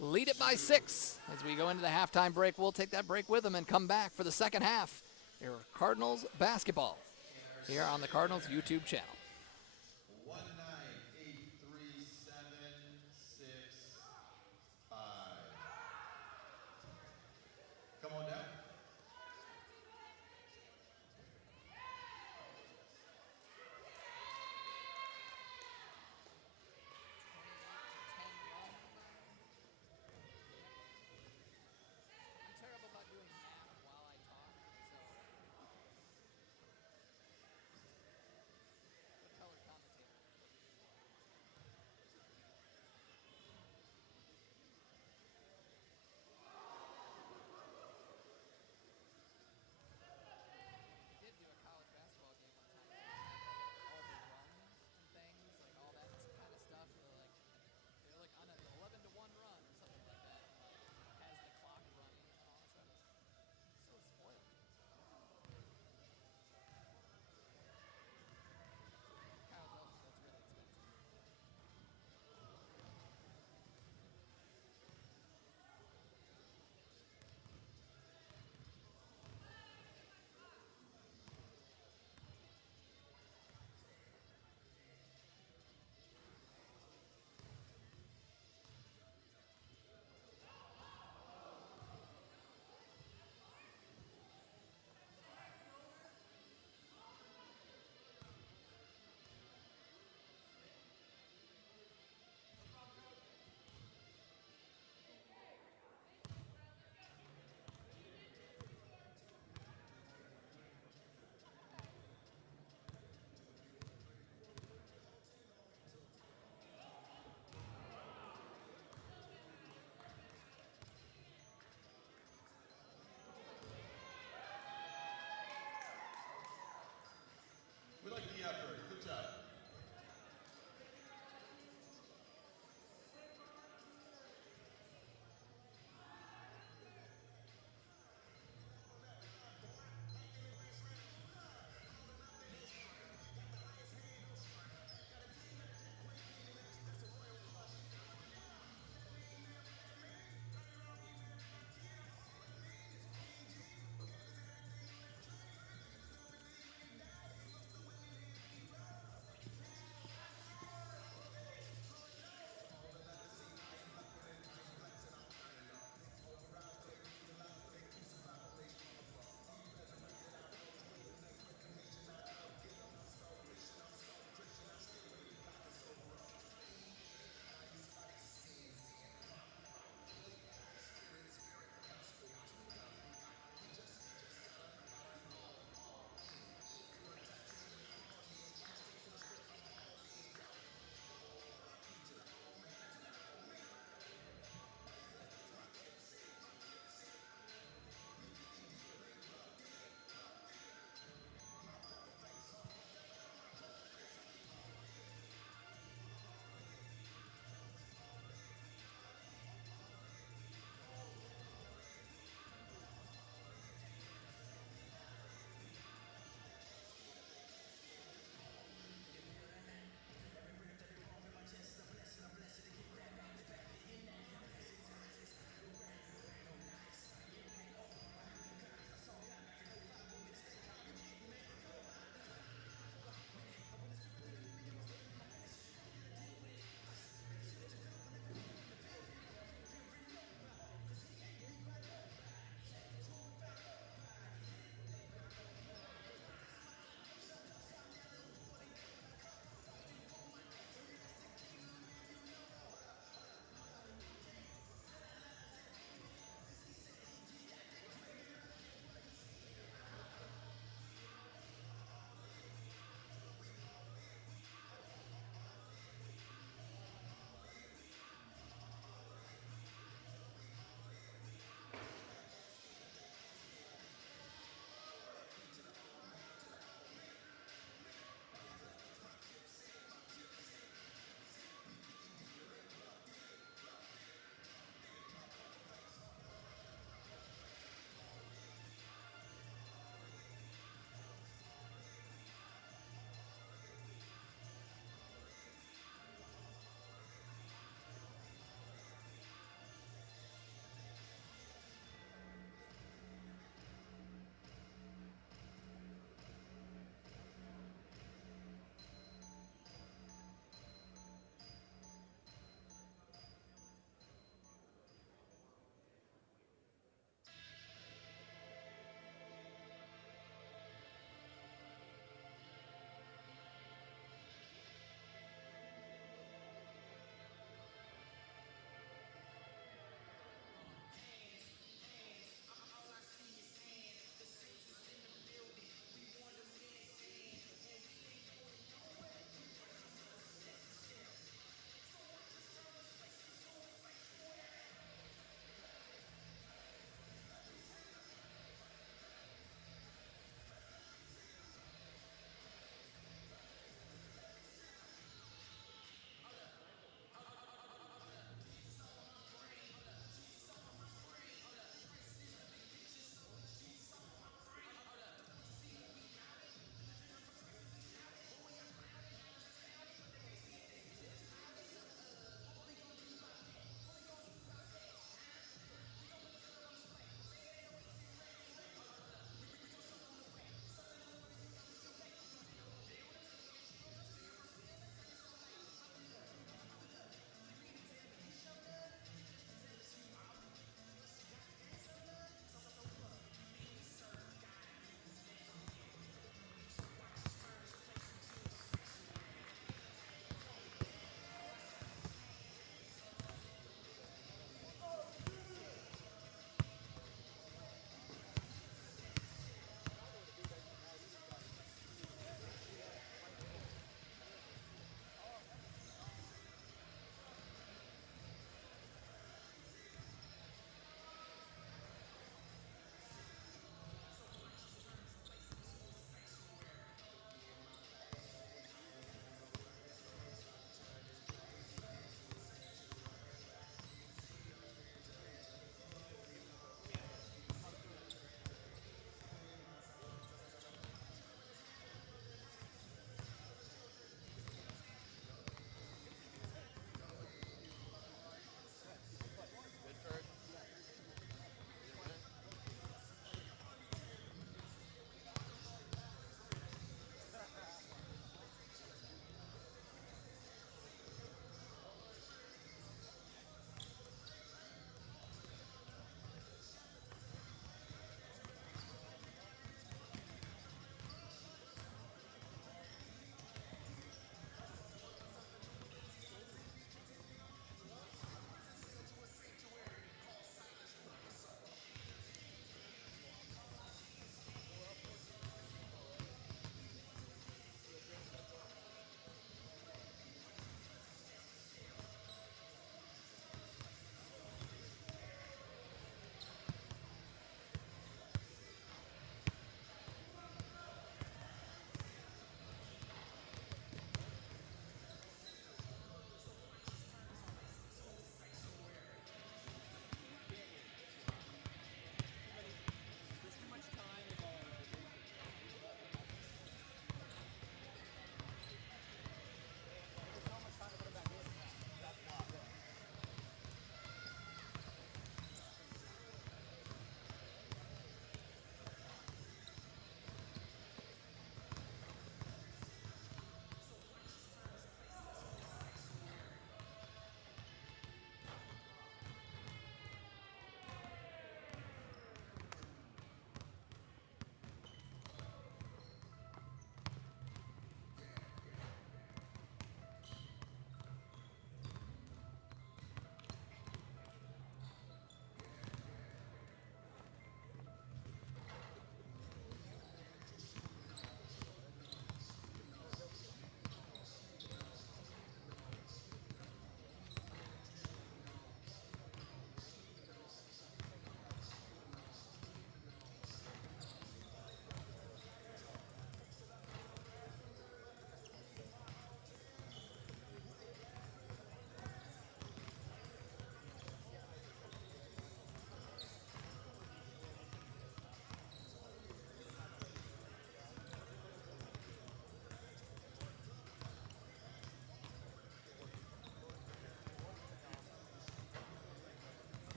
lead it by 6. As we go into the halftime break, we'll take that break with them and come back for the second half. Here, Cardinals basketball here on the Cardinals YouTube channel. 1-9-8-3-7-6-5. Come on down.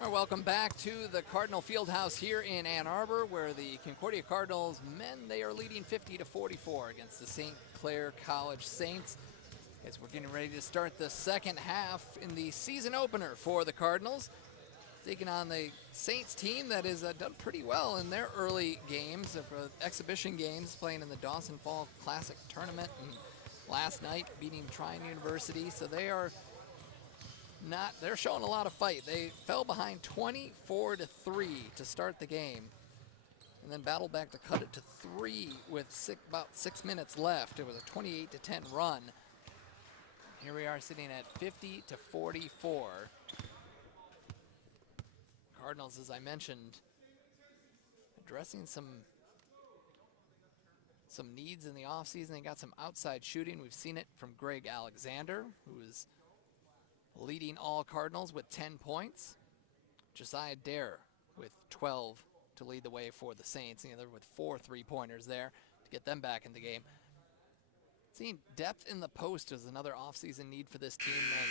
All right, welcome back to the Cardinal Fieldhouse here in Ann Arbor, where the Concordia Cardinals men, they are leading 50-44 against the St. Clair College Saints, as we're getting ready to start the second half in the season opener for the Cardinals, taking on the Saints team that has done pretty well in their early games, exhibition games, playing in the Dawson Fall Classic Tournament, and last night beating Trine University. So they're showing a lot of fight. They fell behind 24-3 to start the game, and then battled back to cut it to 3 with about 6 minutes left. It was a 28-10 run. Here we are sitting at 50-44. Cardinals, as I mentioned, addressing some needs in the offseason. They got some outside shooting. We've seen it from Greg Alexander, who is leading all Cardinals with 10 points. Josiah Dare with 12 to lead the way for the Saints. The other with 4 3-pointers there to get them back in the game. Seeing depth in the post is another offseason need for this team. And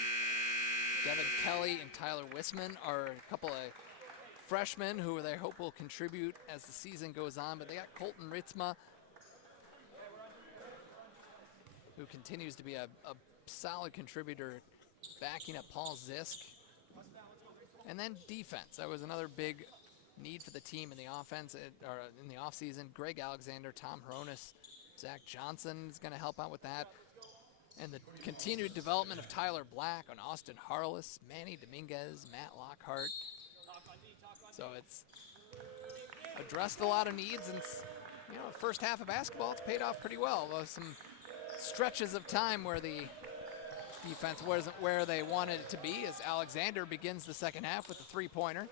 Devin Kelly and Tyler Wisman are a couple of freshmen who they hope will contribute as the season goes on. But they got Colton Ritzma, who continues to be a solid contributor, backing up Paul Zisk. And then defense. That was another big need for the team in the offense, or in the offseason. Greg Alexander, Tom Hronis, Zach Johnson is going to help out with that. And the continued development of Tyler Black on Austin Harless, Manny Dominguez, Matt Lockhart. So it's addressed a lot of needs, and first half of basketball, it's paid off pretty well. Some stretches of time where the defense wasn't where they wanted it to be, as Alexander begins the second half with a 3-pointer.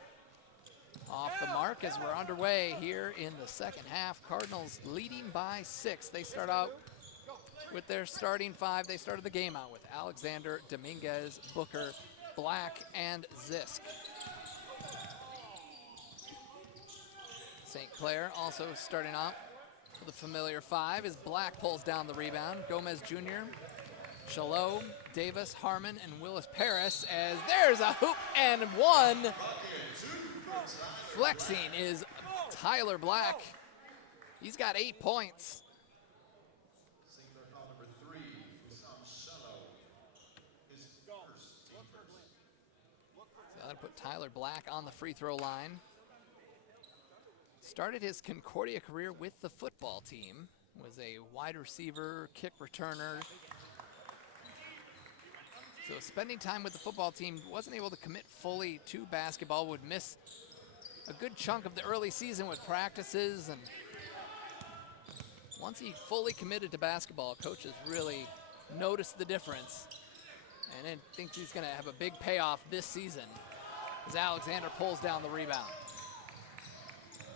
Off the mark as we're underway here in the second half. Cardinals leading by 6. They start out with their starting 5. They started the game out with Alexander, Dominguez, Booker, Black, and Zisk. St. Clair also starting out with a familiar 5 as Black pulls down the rebound. Gomez Jr., Shalom, Davis, Harmon, and Willis Paris, as there's a hoop and one. Flexing is Tyler Black. He's got 8 points. So that'll put Tyler Black on the free throw line. Started his Concordia career with the football team. Was a wide receiver, kick returner. So spending time with the football team, wasn't able to commit fully to basketball, would miss a good chunk of the early season with practices, and once he fully committed to basketball, coaches really noticed the difference, and then thinks he's gonna have a big payoff this season as Alexander pulls down the rebound.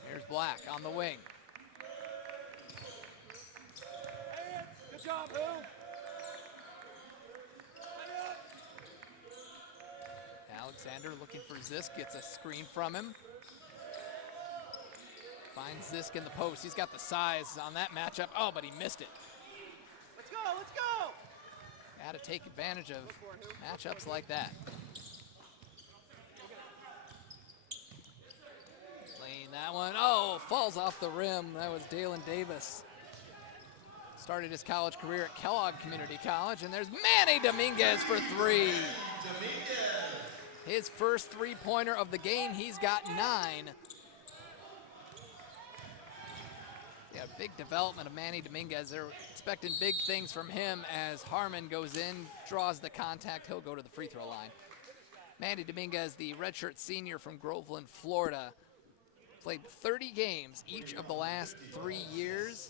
Here's Black on the wing. Good job, Boo. Alexander looking for Zisk, gets a screen from him. Finds Zisk in the post. He's got the size on that matchup. Oh, but he missed it. Let's go, let's go. Got to take advantage of matchups like that. Playing that one. Oh, falls off the rim. That was Dalen Davis. Started his college career at Kellogg Community College, and there's Manny Dominguez for 3. His first 3-pointer of the game. He's got 9. Yeah, big development of Manny Dominguez. They're expecting big things from him as Harmon goes in, draws the contact. He'll go to the free throw line. Manny Dominguez, the redshirt senior from Groveland, Florida, played 30 games each of the last 3 years.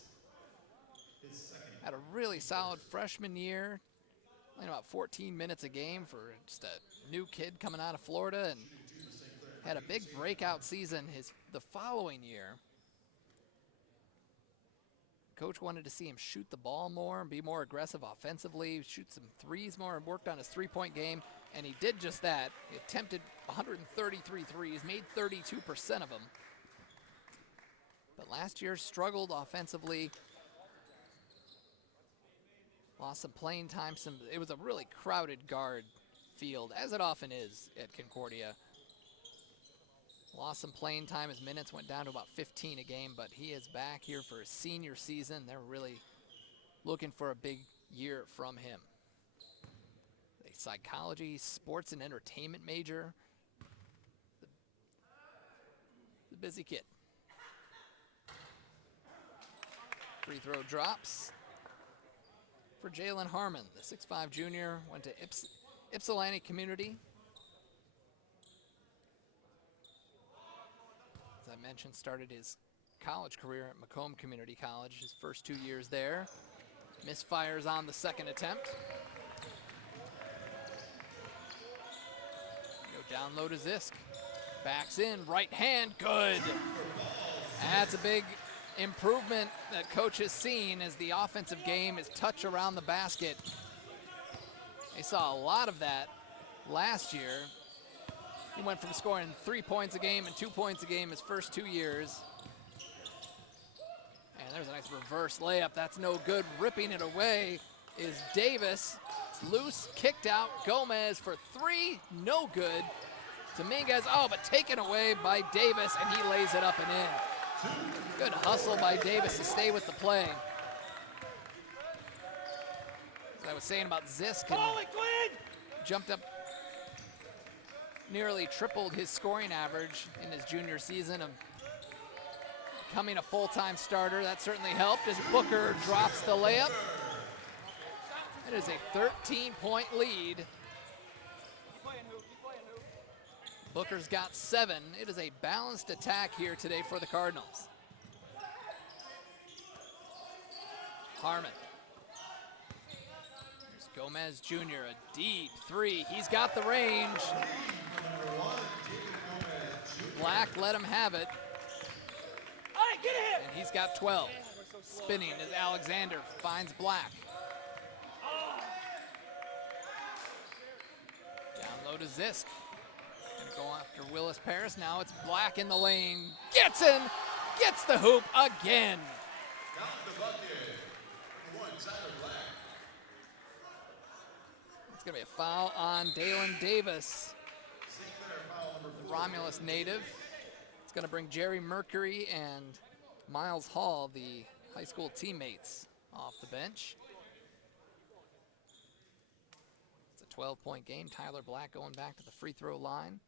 Had a really solid freshman year. Playing about 14 minutes a game for just a new kid coming out of Florida, and had a big breakout season the following year. Coach wanted to see him shoot the ball more and be more aggressive offensively, shoot some threes more, and worked on his 3-point game, and he did just that. He attempted 133 threes, made 32% of them. But last year struggled offensively. Lost some playing time. It was a really crowded guard field, as it often is at Concordia. Lost some playing time. His minutes went down to about 15 a game, but he is back here for his senior season. They're really looking for a big year from him. A psychology, sports, and entertainment major. The busy kid. Free throw drops for Jalen Harmon, the 6'5 junior, went to Ypsilanti Community. As I mentioned, started his college career at Macomb Community College, his first 2 years there. Misfires on the second attempt. Go down low to Zisk. Backs in, right hand, good. That's a big improvement that coach has seen as the offensive game is touch around the basket. They saw a lot of that last year. He went from scoring 3 points a game and 2 points a game his first 2 years. And there's a nice reverse layup. That's no good. Ripping it away is Davis. It's loose, kicked out. Gomez for 3, no good. Dominguez, oh, but taken away by Davis, and he lays it up and in. Good hustle by Davis to stay with the play. As I was saying about Zisk, jumped up, nearly tripled his scoring average in his junior season of becoming a full-time starter. That certainly helped as Booker drops the layup. It is a 13-point lead. Booker's got 7. It is a balanced attack here today for the Cardinals. Harmon. There's Gomez Jr., a deep 3. He's got the range. Black let him have it. And he's got 12. Spinning as Alexander finds Black. Down low to Zisk. Gonna go after Willis Paris. Now it's Black in the lane. Gets in, gets the hoop again. It's gonna be a foul on Dalen Davis, the Romulus native. It's gonna bring Jerry Mercury and Miles Hall, the high school teammates, off the bench. It's a 12-point game. Tyler Black going back to the free throw line.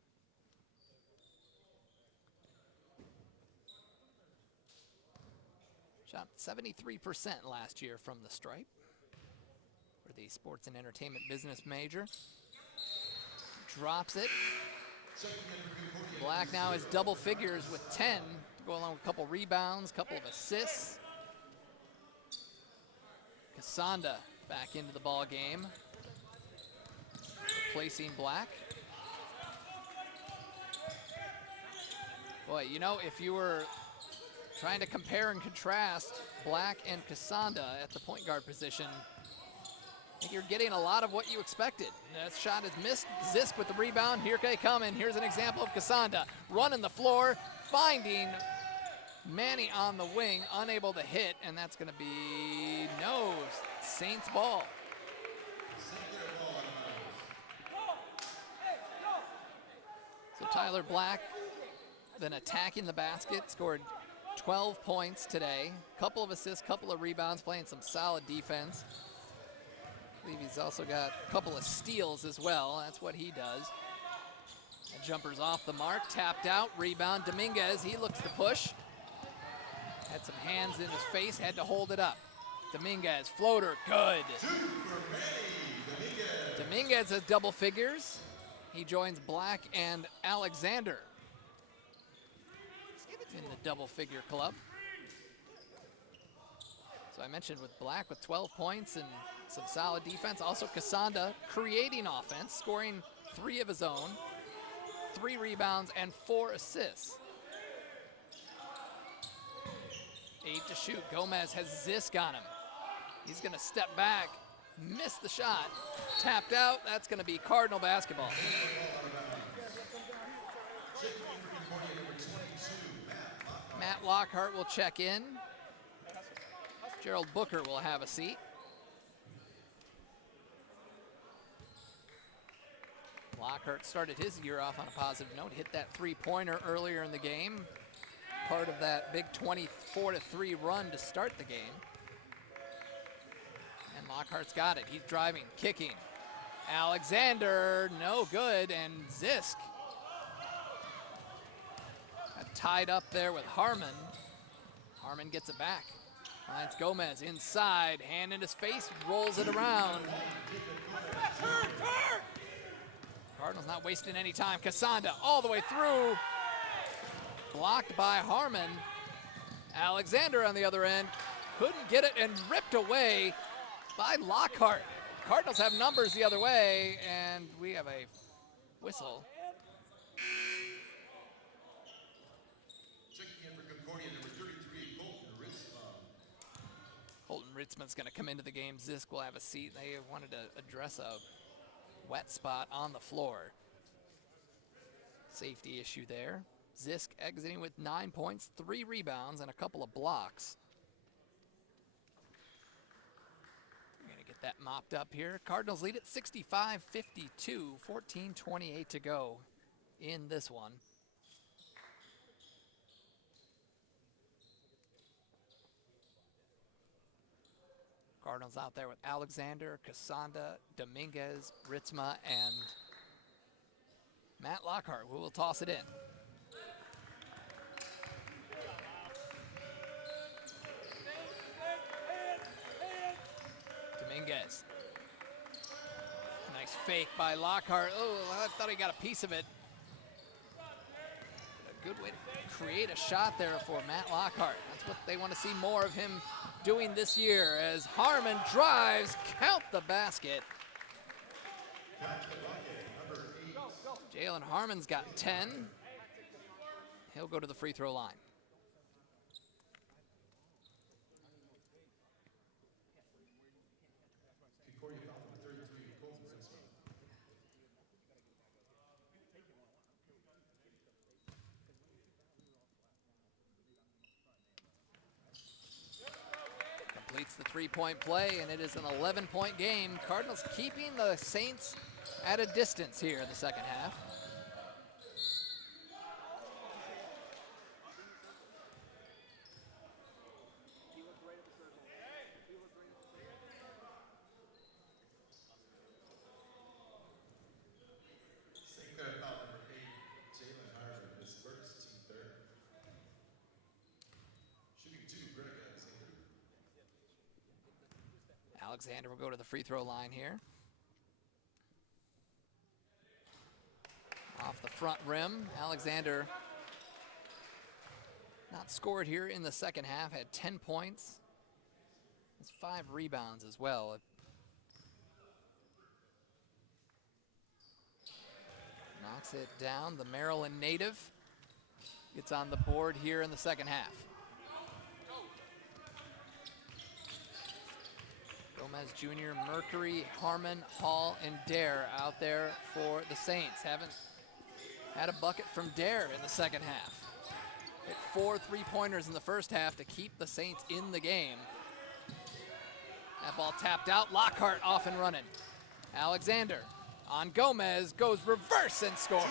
Shot 73% last year from the stripe for the sports and entertainment business major. Drops it. Black now is double figures with 10 to go along with a couple rebounds, couple of assists. Kasanda back into the ball game, replacing Black. Boy, you know, if you were trying to compare and contrast Black and Kasanda at the point guard position, I think you're getting a lot of what you expected. That shot is missed. Zisk with the rebound. Here they come, and here's an example of Kasanda running the floor, finding Manny on the wing, unable to hit, and that's going to be no Saints ball. So Tyler Black then attacking the basket, scored 12 points today, couple of assists, couple of rebounds, playing some solid defense. I believe he's also got a couple of steals as well. That's what he does. The jumper's off the mark, tapped out, rebound. Dominguez, he looks to push. Had some hands in his face, had to hold it up. Dominguez, floater, good. Dominguez has double figures. He joins Black and Alexander in the double figure club. So I mentioned with Black with 12 points and some solid defense. Also Kasanda creating offense, scoring 3 of his own, 3 rebounds and 4 assists. 8 to shoot. Gomez has Zisk on him. He's gonna step back, miss the shot, tapped out. That's gonna be Cardinal basketball. Matt Lockhart will check in. Gerald Booker will have a seat. Lockhart started his year off on a positive note, hit that three-pointer earlier in the game, part of that big 24-3 run to start the game. And Lockhart's got it. He's driving, kicking. Alexander, no good, and Zisk tied up there with Harmon. Harmon gets it back. Finds Gomez inside, hand in his face, rolls it around. Cardinals not wasting any time. Casanda all the way through. Blocked by Harmon. Alexander on the other end couldn't get it and ripped away by Lockhart. Cardinals have numbers the other way, and we have a whistle. Checking in for Concordia, number 33, Colton Ritzma. Holton Ritzman's going to come into the game. Zisk will have a seat. They wanted to address a wet spot on the floor. Safety issue there. Zisk exiting with 9 points, 3 rebounds, and a couple of blocks. We're going to get that mopped up here. Cardinals lead at 65-52, 14:28 to go in this one. Cardinals out there with Alexander, Casanda, Dominguez, Ritzma, and Matt Lockhart, who will toss it in. Dominguez. Nice fake by Lockhart. Oh, I thought he got a piece of it. A good way to create a shot there for Matt Lockhart. That's what they want to see more of him doing this year as Harmon drives, count the basket. Jalen Harmon's got 10. He'll go to the free throw line. Concordia foul number 33, Colton Ritzma. Completes the three-point play, and it is an 11-point game. Cardinals keeping the Saints at a distance here in the second half. St. Clair foul number 8, Jalen Harvard, his first, team third. Shooting 2, Greg Alexander. Alexander will go to the free throw line here. Off the front rim, Alexander not scored here in the second half, had 10 points. Has 5 rebounds as well. Knocks it down. The Maryland native gets on the board here in the second half. Gomez Jr., Mercury, Harmon, Hall, and Dare out there for the Saints. Haven't had a bucket from Dare in the second half. Hit 4 three-pointers in the first half to keep the Saints in the game. That ball tapped out. Lockhart off and running. Alexander on Gomez, goes reverse and scores.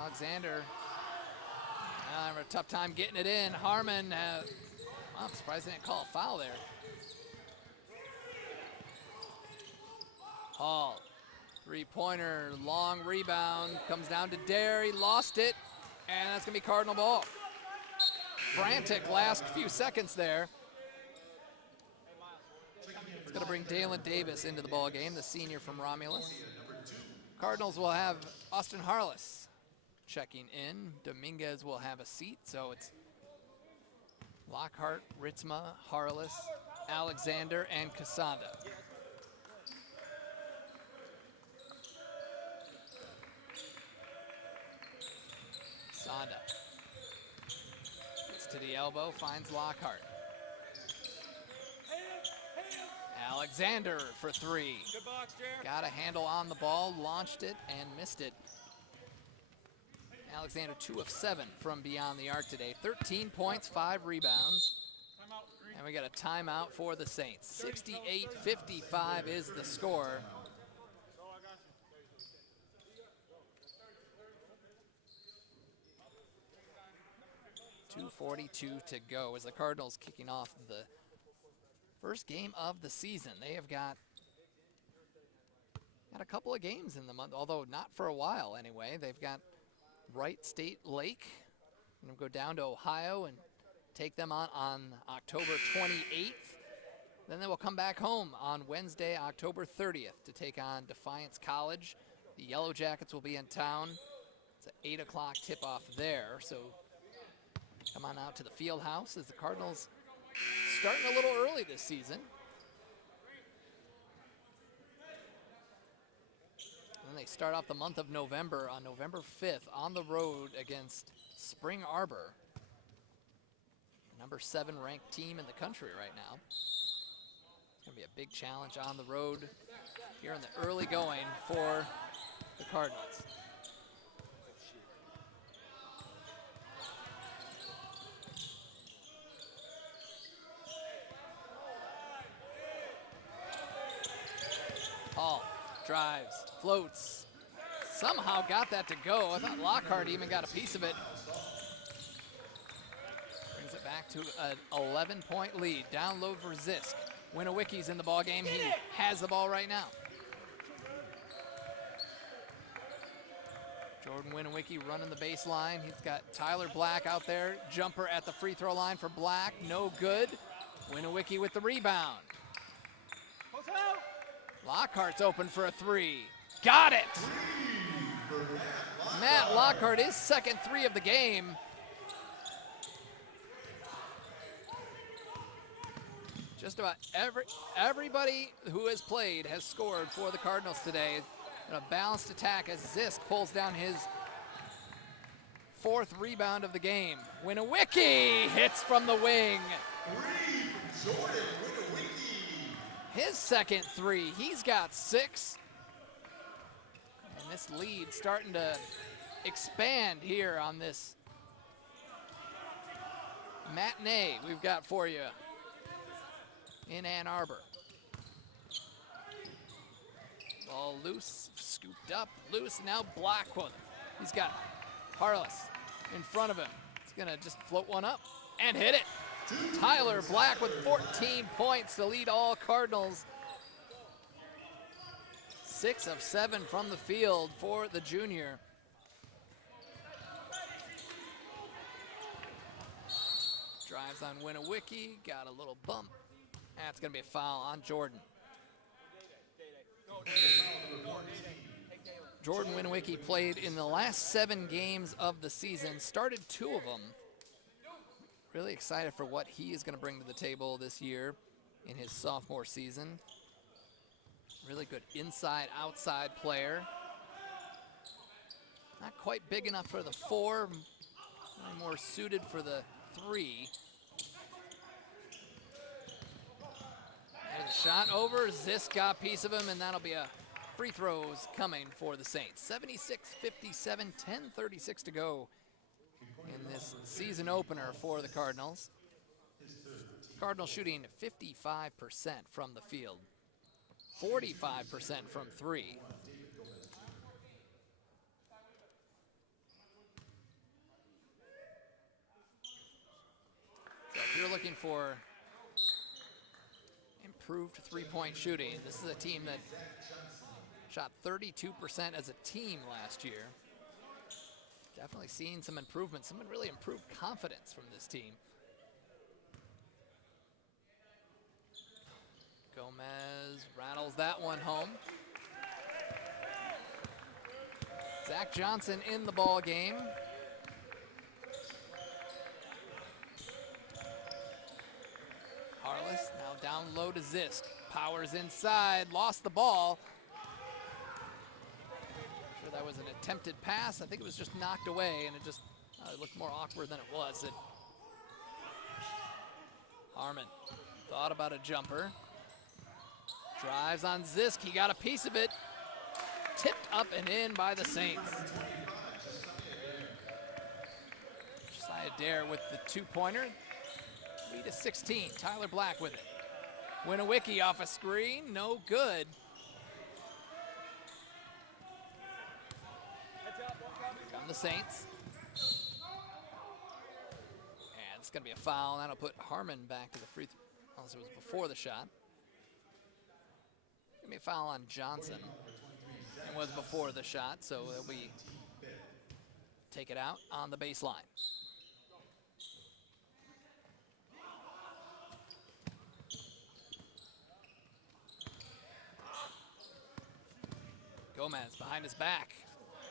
Alexander having a tough time getting it in. Harmon, I'm surprised they didn't call a foul there. Hall, three-pointer, long rebound, comes down to Dare, he lost it, and that's gonna be Cardinal ball. Frantic last few seconds there. It's gonna bring Dalen Davis into the ball game, the senior from Romulus. Cardinals will have Austin Harless checking in. Dominguez will have a seat, so it's Lockhart, Ritzma, Harless, Alexander, and Casada. Casada gets to the elbow, finds Lockhart. Alexander for 3. Good box, Jared. Got a handle on the ball, launched it, and missed it. Alexander 2 of 7 from beyond the arc today. 13 points, 5 rebounds. And we got a timeout for the Saints. 68-55 is the score. .242 to go as the Cardinals kicking off the first game of the season. They have got a couple of games in the month, although not for a while anyway. They've got Wright State Lake. We'll go down to Ohio and take them on October 28th. Then they will come back home on Wednesday, October 30th to take on Defiance College. The Yellow Jackets will be in town. It's an 8 o'clock tip-off there, so come on out to the field house as the Cardinals starting a little early this season. And they start off the month of November on November 5th on the road against Spring Arbor, number 7 ranked team in the country right now. It's going to be a big challenge on the road here in the early going for the Cardinals. Hall drives, floats, somehow got that to go. I thought Lockhart even got a piece of it. Brings it back to an 11-point lead. Down low for Zisk. Winowicki's in the ball game. He has the ball right now. Jordan Winowicki running the baseline. He's got Tyler Black out there. Jumper at the free throw line for Black. No good. Winowicki with the rebound. Lockhart's open for a 3. Got it! Matt Lockhart, his second 3 of the game. Just about everybody who has played has scored for the Cardinals today. And a balanced attack as Zisk pulls down his 4th rebound of the game. Winowicki hits from the wing. His second 3, he's got 6. And this lead starting to expand here on this matinee we've got for you in Ann Arbor. Ball loose, scooped up, loose, now Blackwood. He's got Harless in front of him. He's gonna just float one up and hit it. Tyler Black with 14 points to lead all Cardinals. 6 of 7 from the field for the junior. Drives on Winowicki, got a little bump. That's gonna be a foul on Jordan. Jordan Winowicki played in the last 7 games of the season, started 2 of them. Really excited for what he is going to bring to the table this year in his sophomore season. Really good inside-outside player. Not quite big enough for the 4, more suited for the 3. There's a shot over, Zisk got a piece of him, and that'll be a free throws coming for the Saints. 76-57, 10:36 to go in this season opener for the Cardinals. Cardinals shooting 55% from the field, 45% from 3. So if you're looking for improved three-point shooting, this is a team that shot 32% as a team last year. Definitely seeing some improvement, some really improved confidence from this team. Gomez rattles that one home. Zach Johnson in the ball game. Harless now down low to Zisk. Powers inside, lost the ball. That was an attempted pass. I think it was just knocked away, and it just it looked more awkward than it was. Harmon thought about a jumper. Drives on Zisk. He got a piece of it. Tipped up and in by the Saints. Josiah Dare with the 2-pointer. Lead is 16. Tyler Black with it. Winowicki off a screen, no good. Come the Saints. And it's going to be a foul. That'll put Harmon back to the free throw, unless it was before the shot. Going to be a foul on Johnson. It was before the shot, so it'll be take it out on the baseline. Gomez behind his back.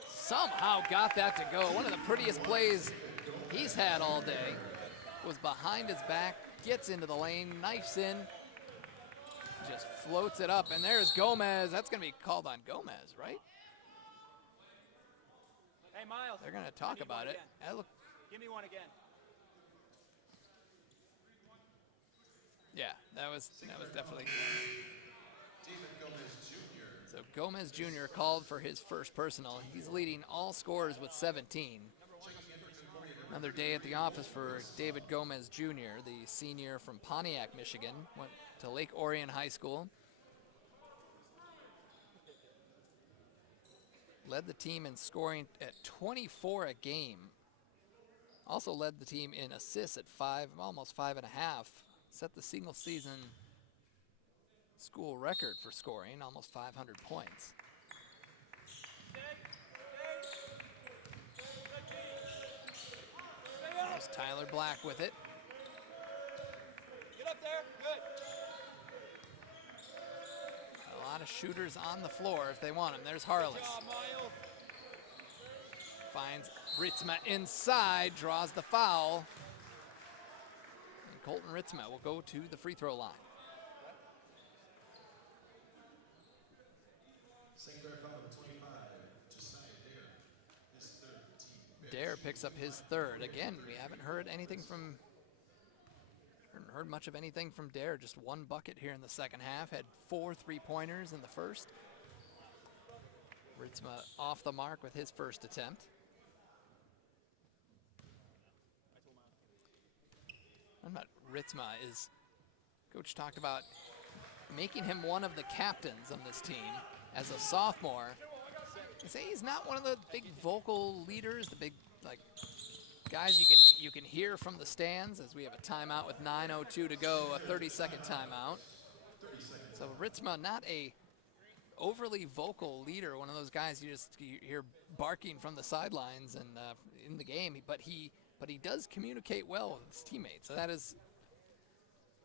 Somehow got that to go. One of the prettiest plays he's had all day was behind his back, gets into the lane, knifes in, just floats it up, and there's Gomez. That's going to be called on Gomez, right? Hey, Miles. They're going to talk about it. Give me one again. Yeah, that was definitely. David Gomez Jr. So Gomez Jr. called for his first personal. He's leading all scorers with 17. Another day at the office for David Gomez Jr., the senior from Pontiac, Michigan. Went to Lake Orion High School. Led the team in scoring at 24 a game. Also led the team in assists at almost 5.5. Set the single season school record for scoring, almost 500 points. There's Tyler Black with it. Get up there. Good. A lot of shooters on the floor if they want them. There's Harless. Good job, Miles. Finds Ritzma inside, draws the foul. And Colton Ritzma will go to the free throw line. St. Clair foul number 25, Josiah Dare, his third team. Dare picks up his third. Again, we haven't heard much of anything from Dare. Just one bucket here in the second half. Had 4 3-pointers in the first. Ritzma off the mark with his first attempt. Ritzma is, Coach talked about making him one of the captains of this team as a sophomore. I say he's not one of the big vocal leaders, the big guys you can hear from the stands, as we have a timeout with 9:02 to go, a 30-second timeout. So Ritzma, not a overly vocal leader, one of those guys you hear barking from the sidelines and in the game, but he does communicate well with his teammates. So that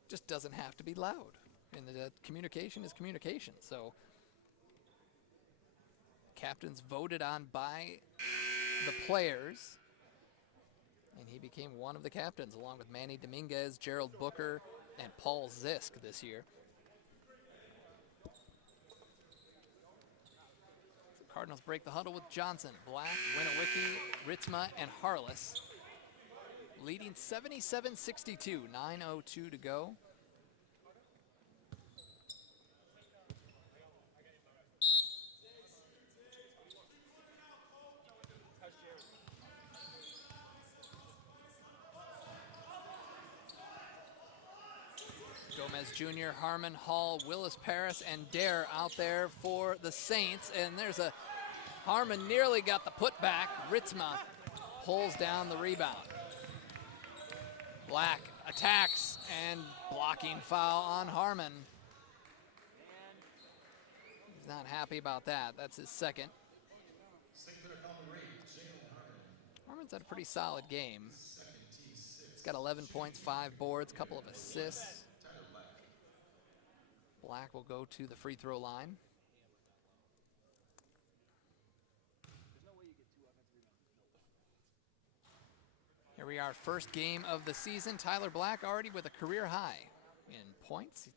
just doesn't have to be loud, and the communication is communication. So captains voted on by the players, and he became one of the captains along with Manny Dominguez, Gerald Booker, and Paul Zisk this year. So Cardinals break the huddle with Johnson, Black, Winowicki, Ritzma, and Harless, leading 77-62, 9:02 to go. Gomez Jr., Harmon, Hall, Willis Paris, and Dare out there for the Saints. And there's Harmon nearly got the putback. Ritzma pulls down the rebound. Black attacks and blocking foul on Harmon. He's not happy about that. That's his second. Harmon's had a pretty solid game. He's got 11 points, 5 boards, couple of assists. Black will go to the free throw line. Here we are, first game of the season. Tyler Black already with a career high in points.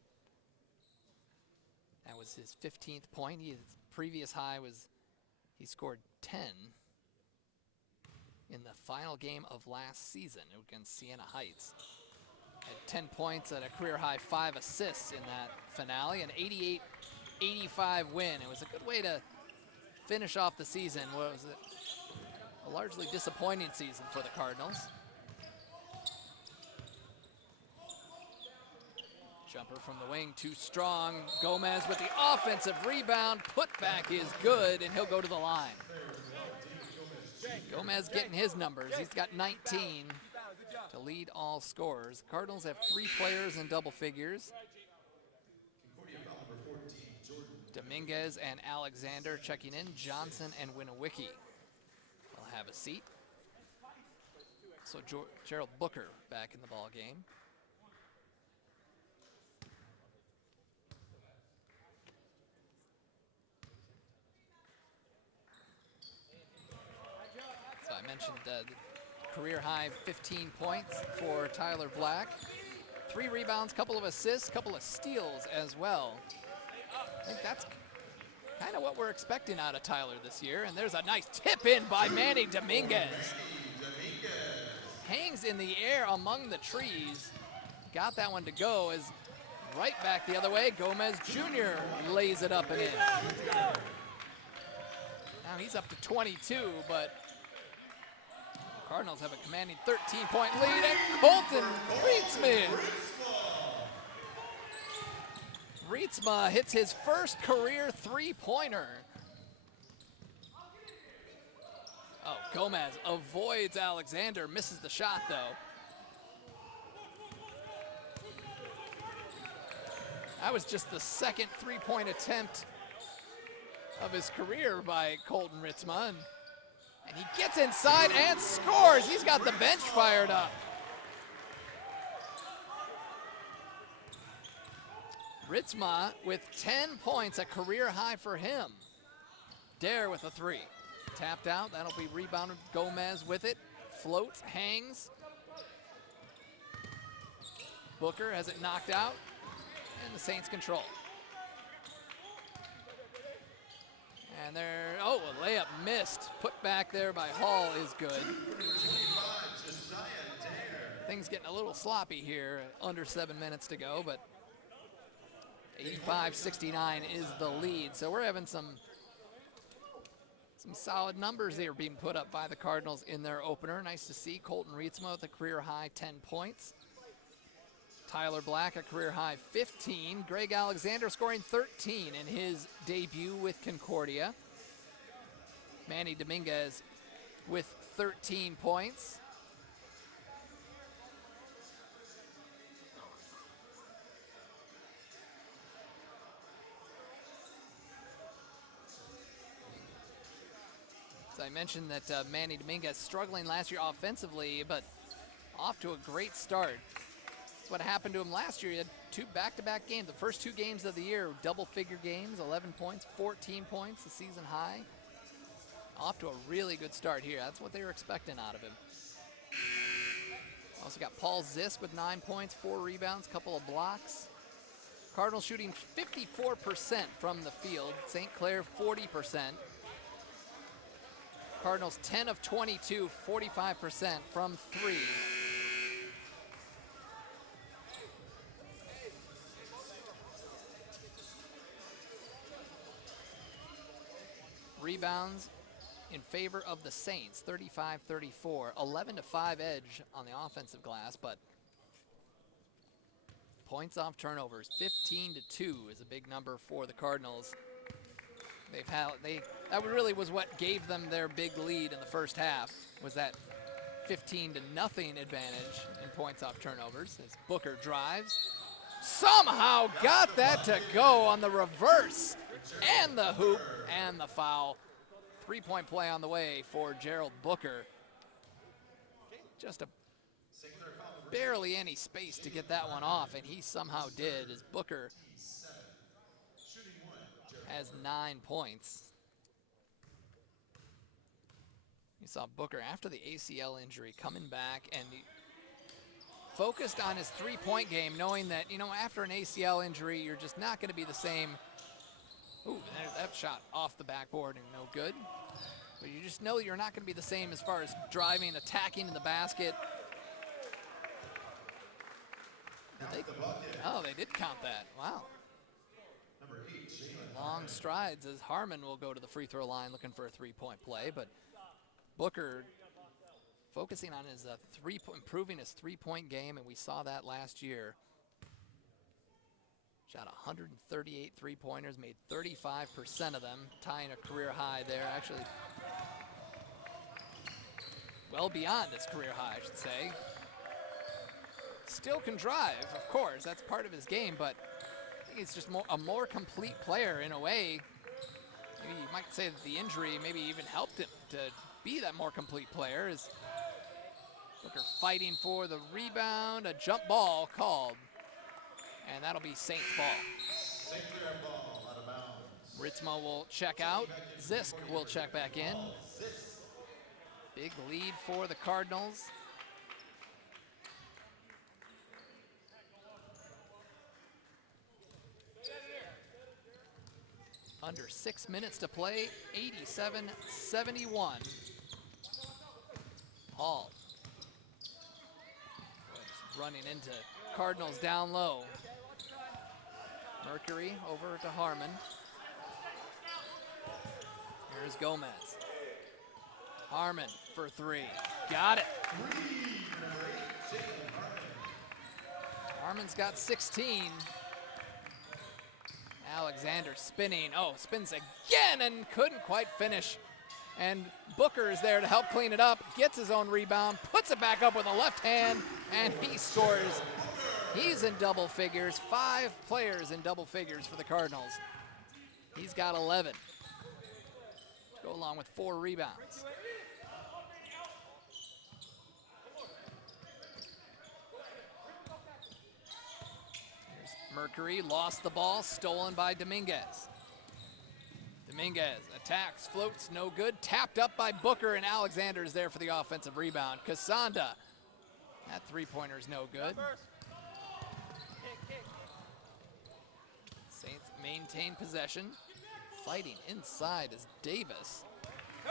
That was his 15th point. His previous high was he scored 10 in the final game of last season against Siena Heights. Had 10 points and a career high 5 assists in that finale, an 88-85 win. It was a good way to finish off the season. What was it? A largely disappointing season for the Cardinals. Jumper from the wing, too strong. Gomez with the offensive rebound. Putback is good, and he'll go to the line. Gomez getting his numbers. He's got 19 to lead all scorers. Cardinals have 3 players in double figures. Dominguez and Alexander checking in. Johnson and Winowicki will have a seat. So Gerald Booker back in the ball game. So I mentioned career high 15 points for Tyler Black. 3 rebounds, couple of assists, couple of steals as well. I think that's kind of what we're expecting out of Tyler this year. And there's a nice tip in by Manny Dominguez. Hangs in the air among the trees. Got that one to go as right back the other way. Gomez Jr. lays it up and in. Now he's up to 22, but Cardinals have a commanding 13-point lead, and Colton Rietsma hits his first career 3-pointer. Oh, Gomez avoids Alexander, misses the shot though. That was just the second 3-point attempt of his career by Colton Rietsma. And he gets inside and scores. He's got the bench fired up. Rietsma with 10 points, a career high for him. Dare with a 3. Tapped out, that'll be rebounded. Gomez with it, floats, hangs. Booker has it knocked out, and the Saints control. And there, oh, a layup missed. Put back there by Hall is good. Things getting a little sloppy here, under 7 minutes to go, but 85-69 is the lead. So we're having some solid numbers here being put up by the Cardinals in their opener. Nice to see Colton Rietsma with a career high 10 points. Tyler Black, a career high 15. Greg Alexander scoring 13 in his debut with Concordia. Manny Dominguez with 13 points. So I mentioned that Manny Dominguez struggling last year offensively, but off to a great start. That's what happened to him last year. He had 2 back-to-back games. The first 2 games of the year, double-figure games, 11 points, 14 points, the season high. Off to a really good start here. That's what they were expecting out of him. Also got Paul Zisk with 9 points, 4 rebounds, couple of blocks. Cardinals shooting 54% from the field. St. Clair 40%. Cardinals 10 of 22, 45% from 3. Rebounds in favor of the Saints, 35-34, 11-5 edge on the offensive glass, but points off turnovers, 15-2 is a big number for the Cardinals. That really was what gave them their big lead in the first half, was that 15-0 advantage in points off turnovers as Booker drives. Somehow got that to go on the reverse, and the hoop and the foul. 3-point play on the way for Gerald Booker. Just barely any space to get that one off, and he somehow did, as Booker has 9 points. You saw Booker after the ACL injury coming back and focused on his 3-point game, knowing that, after an ACL injury, you're just not going to be the same. Ooh, that shot off the backboard and no good. But you just know you're not going to be the same as far as driving, attacking in the basket. They did count that. Wow. Long strides as Harmon will go to the free throw line looking for a 3-point play, but Booker focusing on his improving his 3-point game, and we saw that last year. Shot 138 three-pointers, made 35% of them, tying a career high there. Actually, well beyond his career high, I should say. Still can drive, of course, that's part of his game, but I think he's just a more complete player in a way. Maybe you might say that the injury maybe even helped him to be that more complete player. As Booker fighting for the rebound, a jump ball called, and that'll be Saints ball. St. Clair ball out of bounds. Ritzmo will check out. Zisk will check back in. Big lead for the Cardinals. Under 6 minutes to play, 87-71. Hall. Just running into Cardinals down low. Mercury over to Harmon. Here's Gomez. Harmon for three. Got it. Harmon's got 16. Alexander spinning. Oh, spins again and couldn't quite finish. And Booker is there to help clean it up. Gets his own rebound, puts it back up with a left hand, and he scores. He's in double figures. 5 players in double figures for the Cardinals. He's got 11. Go along with 4 rebounds. Mercury lost the ball, stolen by Dominguez. Dominguez attacks, floats, no good. Tapped up by Booker, and Alexander's there for the offensive rebound. Casanda, that three-pointer's no good. Saints maintain possession. Fighting inside is Davis.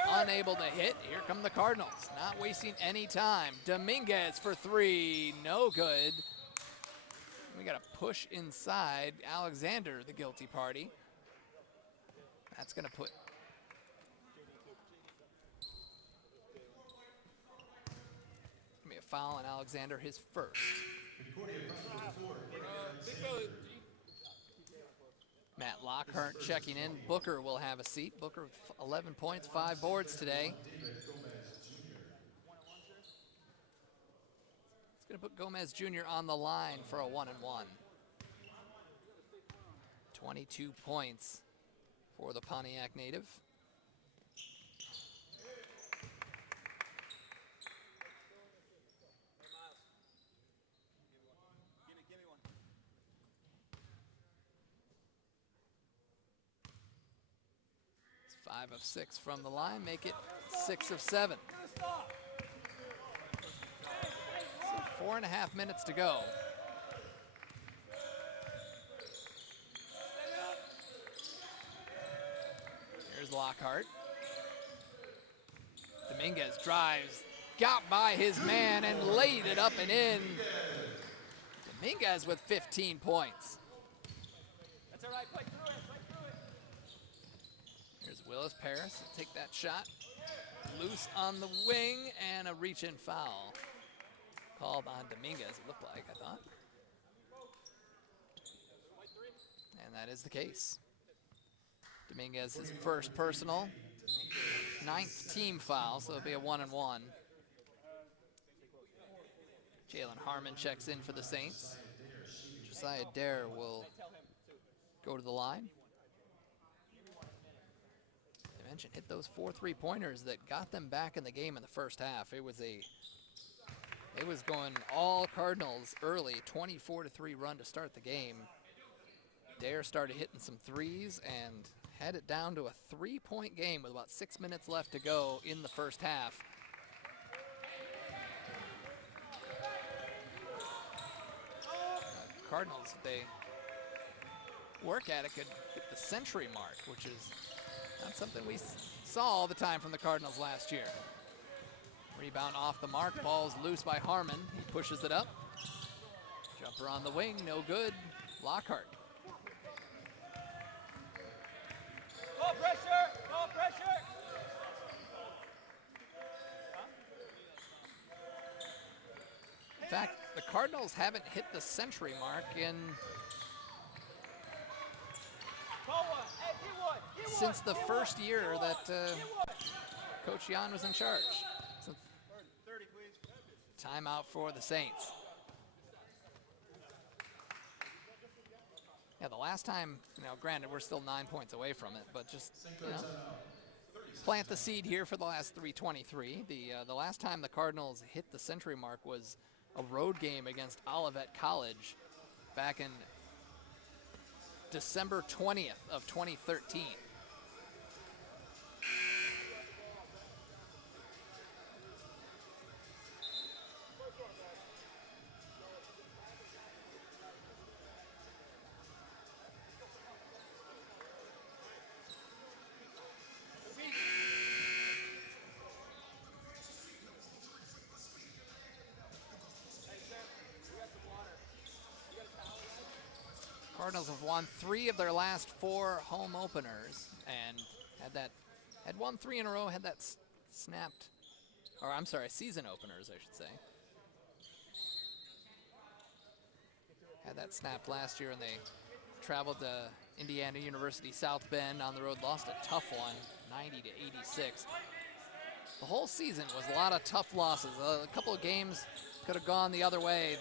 Unable to hit. Here come the Cardinals, not wasting any time. Dominguez for 3, no good. We got to push inside. Alexander, the guilty party. That's going to put be a foul on Alexander, his first. Matt Lockhart checking in. Booker will have a seat. Booker with 11 points, 5 boards today. Going to put Gomez Jr. on the line for a 1-and-1. 22 points for the Pontiac native. It's 5 of 6 from the line, make it 6 of 7. 4.5 minutes to go. Here's Lockhart. Dominguez drives, got by his man and laid it up and in. Dominguez with 15 points. That's all right, play through it, play through it. Here's Willis Paris, take that shot. Loose on the wing and a reach-in foul. Called on Dominguez, it looked like, I thought. And that is the case. Dominguez, his first personal, 9th team foul, so it'll be a 1-and-1. Jalen Harmon checks in for the Saints. Josiah Dare will go to the line. I mentioned, hit those 4 3-pointers that got them back in the game in the first half. It was going all Cardinals early, 24-3 run to start the game. Dare started hitting some threes and had it down to a 3-point game with about 6 minutes left to go in the first half. Cardinals, they work at it, could hit the century mark, which is not something we saw all the time from the Cardinals last year. Rebound off the mark, ball's loose by Harmon. He pushes it up. Jumper on the wing, no good. Lockhart. Call pressure, call pressure. In fact, the Cardinals haven't hit the century mark in since the first year that Coach Jan was in charge. So, timeout for the Saints. Yeah, the last time, granted, we're still 9 points away from it, but just, plant the seed here for the last 3:23. The last time the Cardinals hit the century mark was a road game against Olivet College back in December 20th of 2013. Cardinals have won 3 of their last 4 home openers and had won 3 in a row, had that snapped, or I'm sorry, season openers, I should say. Had that snapped last year, and they traveled to Indiana University South Bend on the road, lost a tough one, 90-86. The whole season was a lot of tough losses. A couple of games could have gone the other way.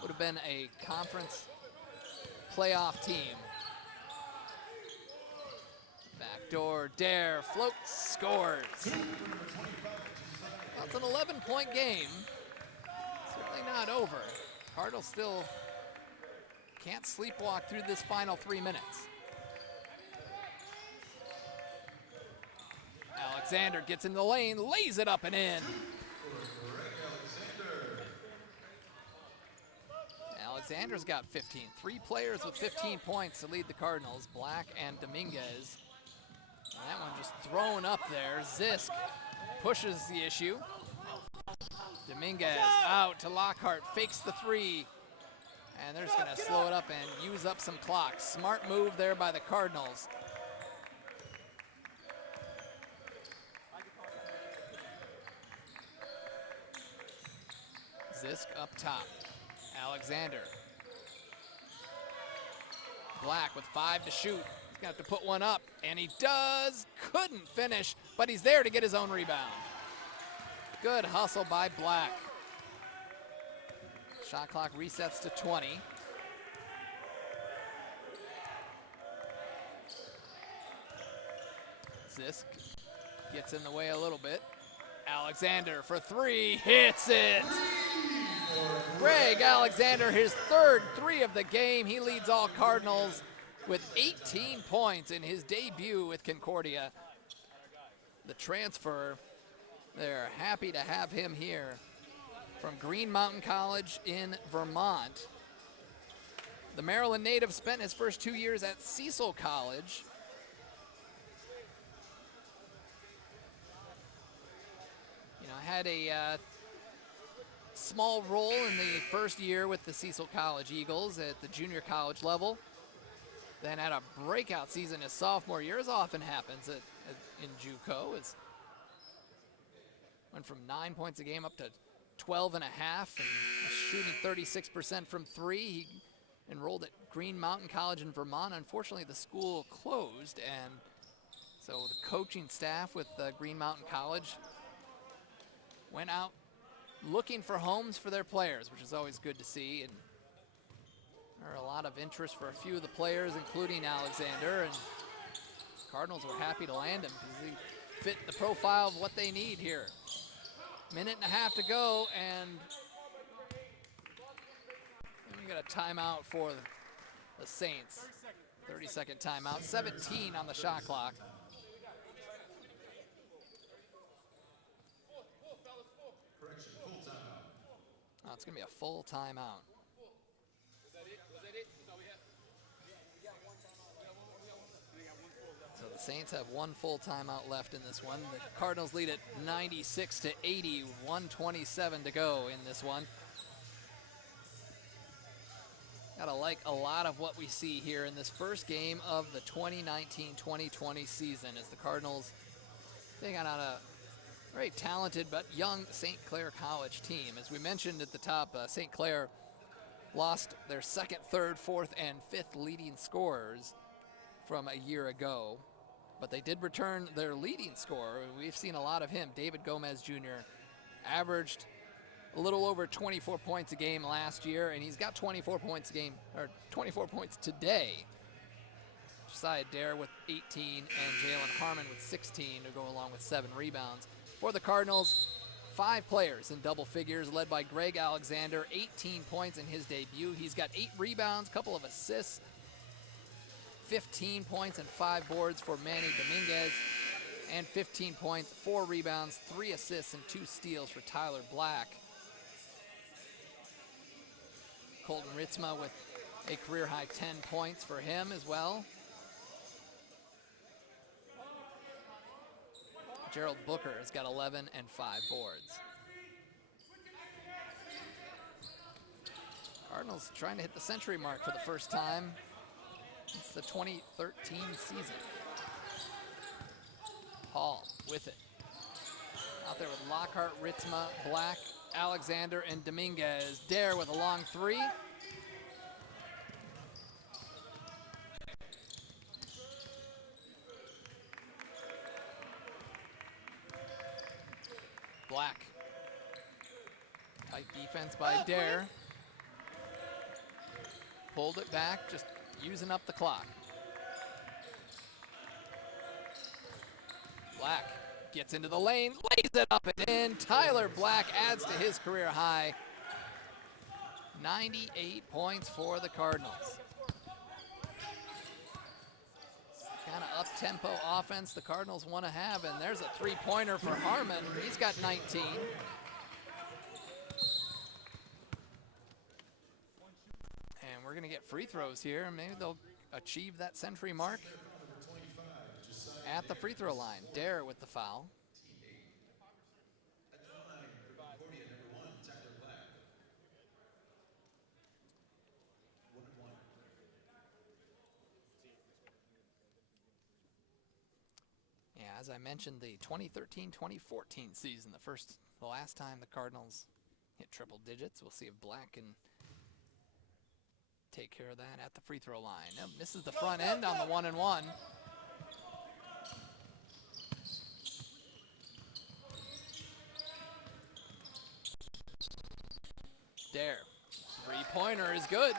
Would have been a conference playoff team. Backdoor dare, floats, scores. Well, it's an 11-point game. Certainly not over. Cardinals still can't sleepwalk through this final 3 minutes. Alexander gets in the lane, lays it up and in. Alexander's got 15. 3 players with 15 points to lead the Cardinals, Black and Dominguez. And that one just thrown up there. Zisk pushes the issue. Dominguez out to Lockhart, fakes the 3. And they're just gonna slow it up and use up some clock. Smart move there by the Cardinals. Zisk up top. Alexander. Black with 5 to shoot. He's gonna have to put one up, and he does. Couldn't finish, but he's there to get his own rebound. Good hustle by Black. Shot clock resets to 20. Zisk gets in the way a little bit. Alexander for 3, hits it. Greg Alexander, his third 3 of the game. He leads all Cardinals with 18 points in his debut with Concordia. The transfer, they're happy to have him here from Green Mountain College in Vermont. The Maryland native spent his first 2 years at Cecil College. Had a small role in the first year with the Cecil College Eagles at the junior college level. Then had a breakout season his sophomore year, as often happens in JUCO. Went from 9 points a game up to 12 and a half, and shooting 36% from 3. He enrolled at Green Mountain College in Vermont. Unfortunately, the school closed, and so the coaching staff with Green Mountain College went out looking for homes for their players, which is always good to see. And there are a lot of interest for a few of the players, including Alexander, and Cardinals were happy to land him because he fit the profile of what they need here. Minute and a half to go, and we got a timeout for the Saints. 30-second timeout, 17 on the shot clock. Oh, it's going to be a full timeout. So the Saints have 1 full timeout left in this one. The Cardinals lead at 96-80, 1:27 to go in this one. Gotta like a lot of what we see here in this first game of the 2019-2020 season as the Cardinals take on a very talented but young St. Clair College team. As we mentioned at the top, St. Clair lost their 2nd, 3rd, 4th, and 5th leading scorers from a year ago, but they did return their leading scorer. We've seen a lot of him. David Gomez Jr. averaged a little over 24 points a game last year, and he's got 24 points a game, or 24 points today. Josiah Dare with 18 and Jalen Harmon with 16 to go along with 7 rebounds. For the Cardinals, 5 players in double figures, led by Greg Alexander, 18 points in his debut. He's got 8 rebounds, a couple of assists, 15 points and 5 boards for Manny Dominguez, and 15 points, 4 rebounds, 3 assists, and 2 steals for Tyler Black. Colton Ritzma with a career-high 10 points for him as well. Gerald Booker has got 11 and 5 boards. Cardinals trying to hit the century mark for the first time since the 2013 season. Hall with it. Out there with Lockhart, Ritzma, Black, Alexander, and Dominguez. Dare with a long 3. Black. Tight defense by Dare. Pulled it back, just using up the clock. Black gets into the lane, lays it up and in. Tyler Black adds to his career high. 98 points for the Cardinals. Kind of up-tempo offense the Cardinals want to have, and there's a 3-pointer for Harmon. He's got 19. And we're going to get free throws here. Maybe they'll achieve that century mark at the free throw line. Dare with the foul. Yeah, as I mentioned, the 2013-2014 season, the last time the Cardinals hit triple digits. We'll see if Black can take care of that at the free throw line. Now, misses the front end on the 1-and-1. Dare. 3-pointer is good.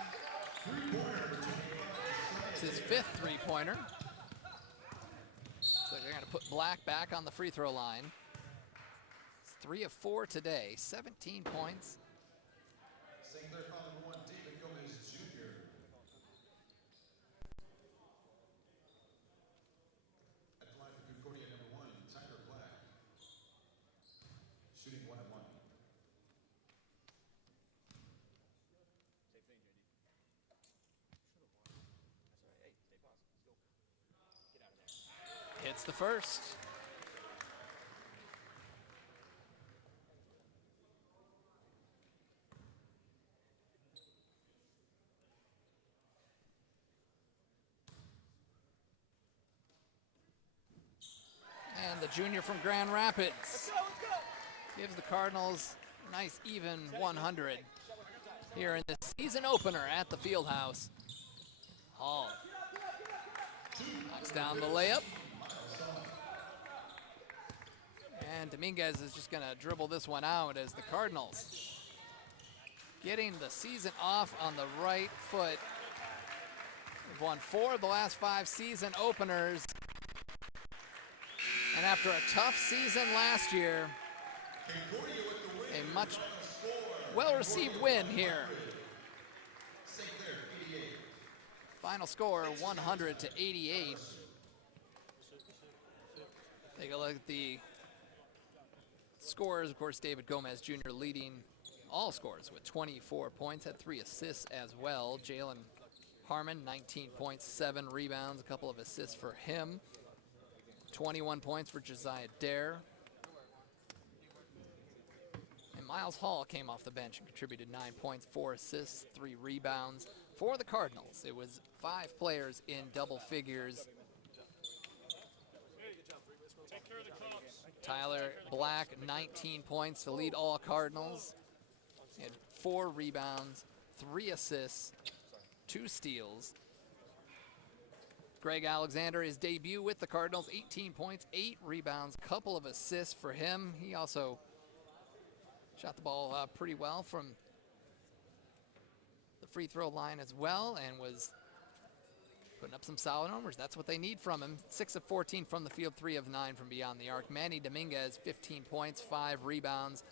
It's his 5th 3-pointer. So they're going to put Black back on the free throw line. It's 3 of 4 today, 17 points. St. Clair foul number 1, David Gomez Jr. At the line for Concordia number 1, Tyler Black. Shooting 1 of 1. Hits the first. And the junior from Grand Rapids gives the Cardinals a nice even 100 here in the season opener at the Fieldhouse. Hall knocks down the layup. And Dominguez is just going to dribble this one out as the Cardinals getting the season off on the right foot. They've won 4 of the last 5 season openers. And after a tough season last year, a much well-received win here. Final score 100-88. Take a look at the scores. Of course, David Gomez Jr. leading all scores with 24 points, had 3 assists as well. Jalen Harmon, 19 points, 7 rebounds, a couple of assists for him. 21 points for Josiah Dare. And Miles Hall came off the bench and contributed 9 points, 4 assists, 3 rebounds. For the Cardinals, it was 5 players in double figures. Tyler Black, 19 points to lead all Cardinals. He had 4 rebounds, 3 assists, 2 steals. Greg Alexander, his debut with the Cardinals, 18 points, 8 rebounds, couple of assists for him. He also shot the ball pretty well from the free throw line as well and was putting up some solid numbers. That's what they need from him. 6 of 14 from the field, 3 of 9 from beyond the arc. Manny Dominguez, 15 points, 5 rebounds.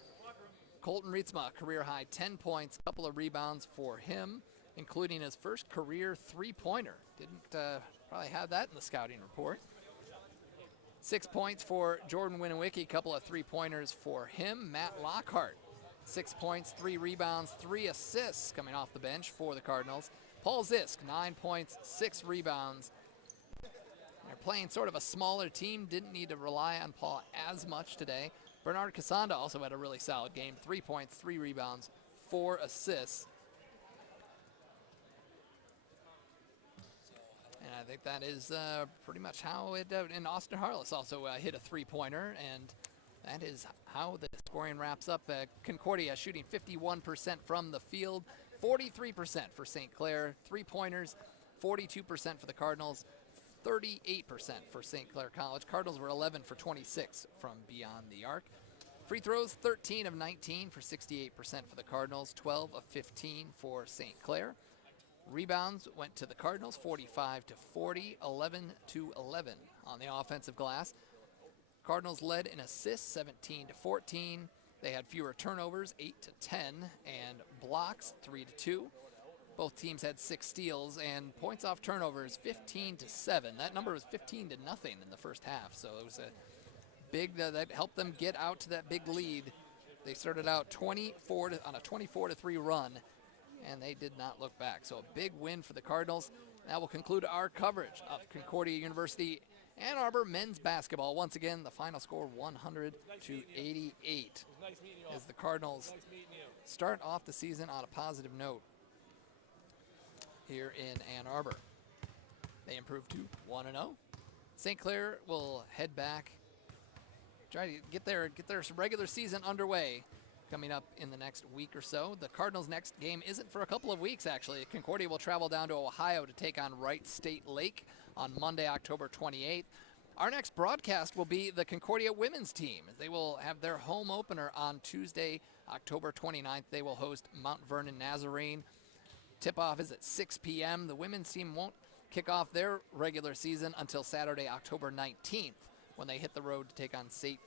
Colton Rietsma, career high, 10 points, couple of rebounds for him, including his first career three-pointer. Didn't probably have that in the scouting report. 6 points for Jordan Winowicki, couple of three-pointers for him. Matt Lockhart, 6 points, 3 rebounds, 3 assists coming off the bench for the Cardinals. Paul Zisk, 9 points, 6 rebounds. They're playing sort of a smaller team, didn't need to rely on Paul as much today. Bernard Casanda also had a really solid game, 3 points, 3 rebounds, 4 assists. And I think that is pretty much how it, and Austin Harless also hit a three-pointer, and that is how the scoring wraps up. Concordia shooting 51% from the field, 43% for St. Clair, three-pointers, 42% for the Cardinals, 38% for St. Clair College. Cardinals were 11 for 26 from beyond the arc. Free throws, 13 of 19 for 68% for the Cardinals, 12 of 15 for St. Clair. Rebounds went to the Cardinals, 45 to 40, 11 to 11 on the offensive glass. Cardinals led in assists, 17 to 14. They had fewer turnovers, 8 to 10, and blocks, 3 to 2. Both teams had 6 steals, and points off turnovers, 15 to 7. That number was 15 to nothing in the first half, so it was a big, that helped them get out to that big lead. They started out on a 24 to 3 run, and they did not look back. So a big win for the Cardinals. That will conclude our coverage of Concordia University Ann Arbor men's basketball. Once again, the final score 100 to 88 as the Cardinals start off the season on a positive note here in Ann Arbor. They improved to 1-0. St. Clair will head back, try to get their regular season underway coming up in the next week or so. The Cardinals' next game isn't for a couple of weeks, actually. Concordia will travel down to Ohio to take on Wright State Lake on Monday, October 28th. Our next broadcast will be the Concordia women's team. They will have their home opener on Tuesday, October 29th. They will host Mount Vernon Nazarene. Tip-off is at 6 p.m. The women's team won't kick off their regular season until Saturday, October 19th, when they hit the road to take on St.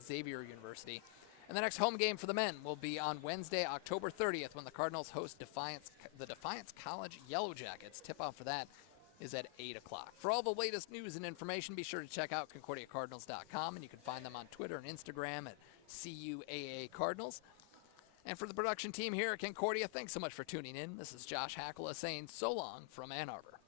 Xavier University. And the next home game for the men will be on Wednesday, October 30th, when the Cardinals host the Defiance College Yellow Jackets. Tip-off for that is at 8 o'clock. For all the latest news and information, be sure to check out ConcordiaCardinals.com, and you can find them on Twitter and Instagram at CUAA Cardinals. And for the production team here at Concordia, thanks so much for tuning in. This is Josh Hackala saying so long from Ann Arbor.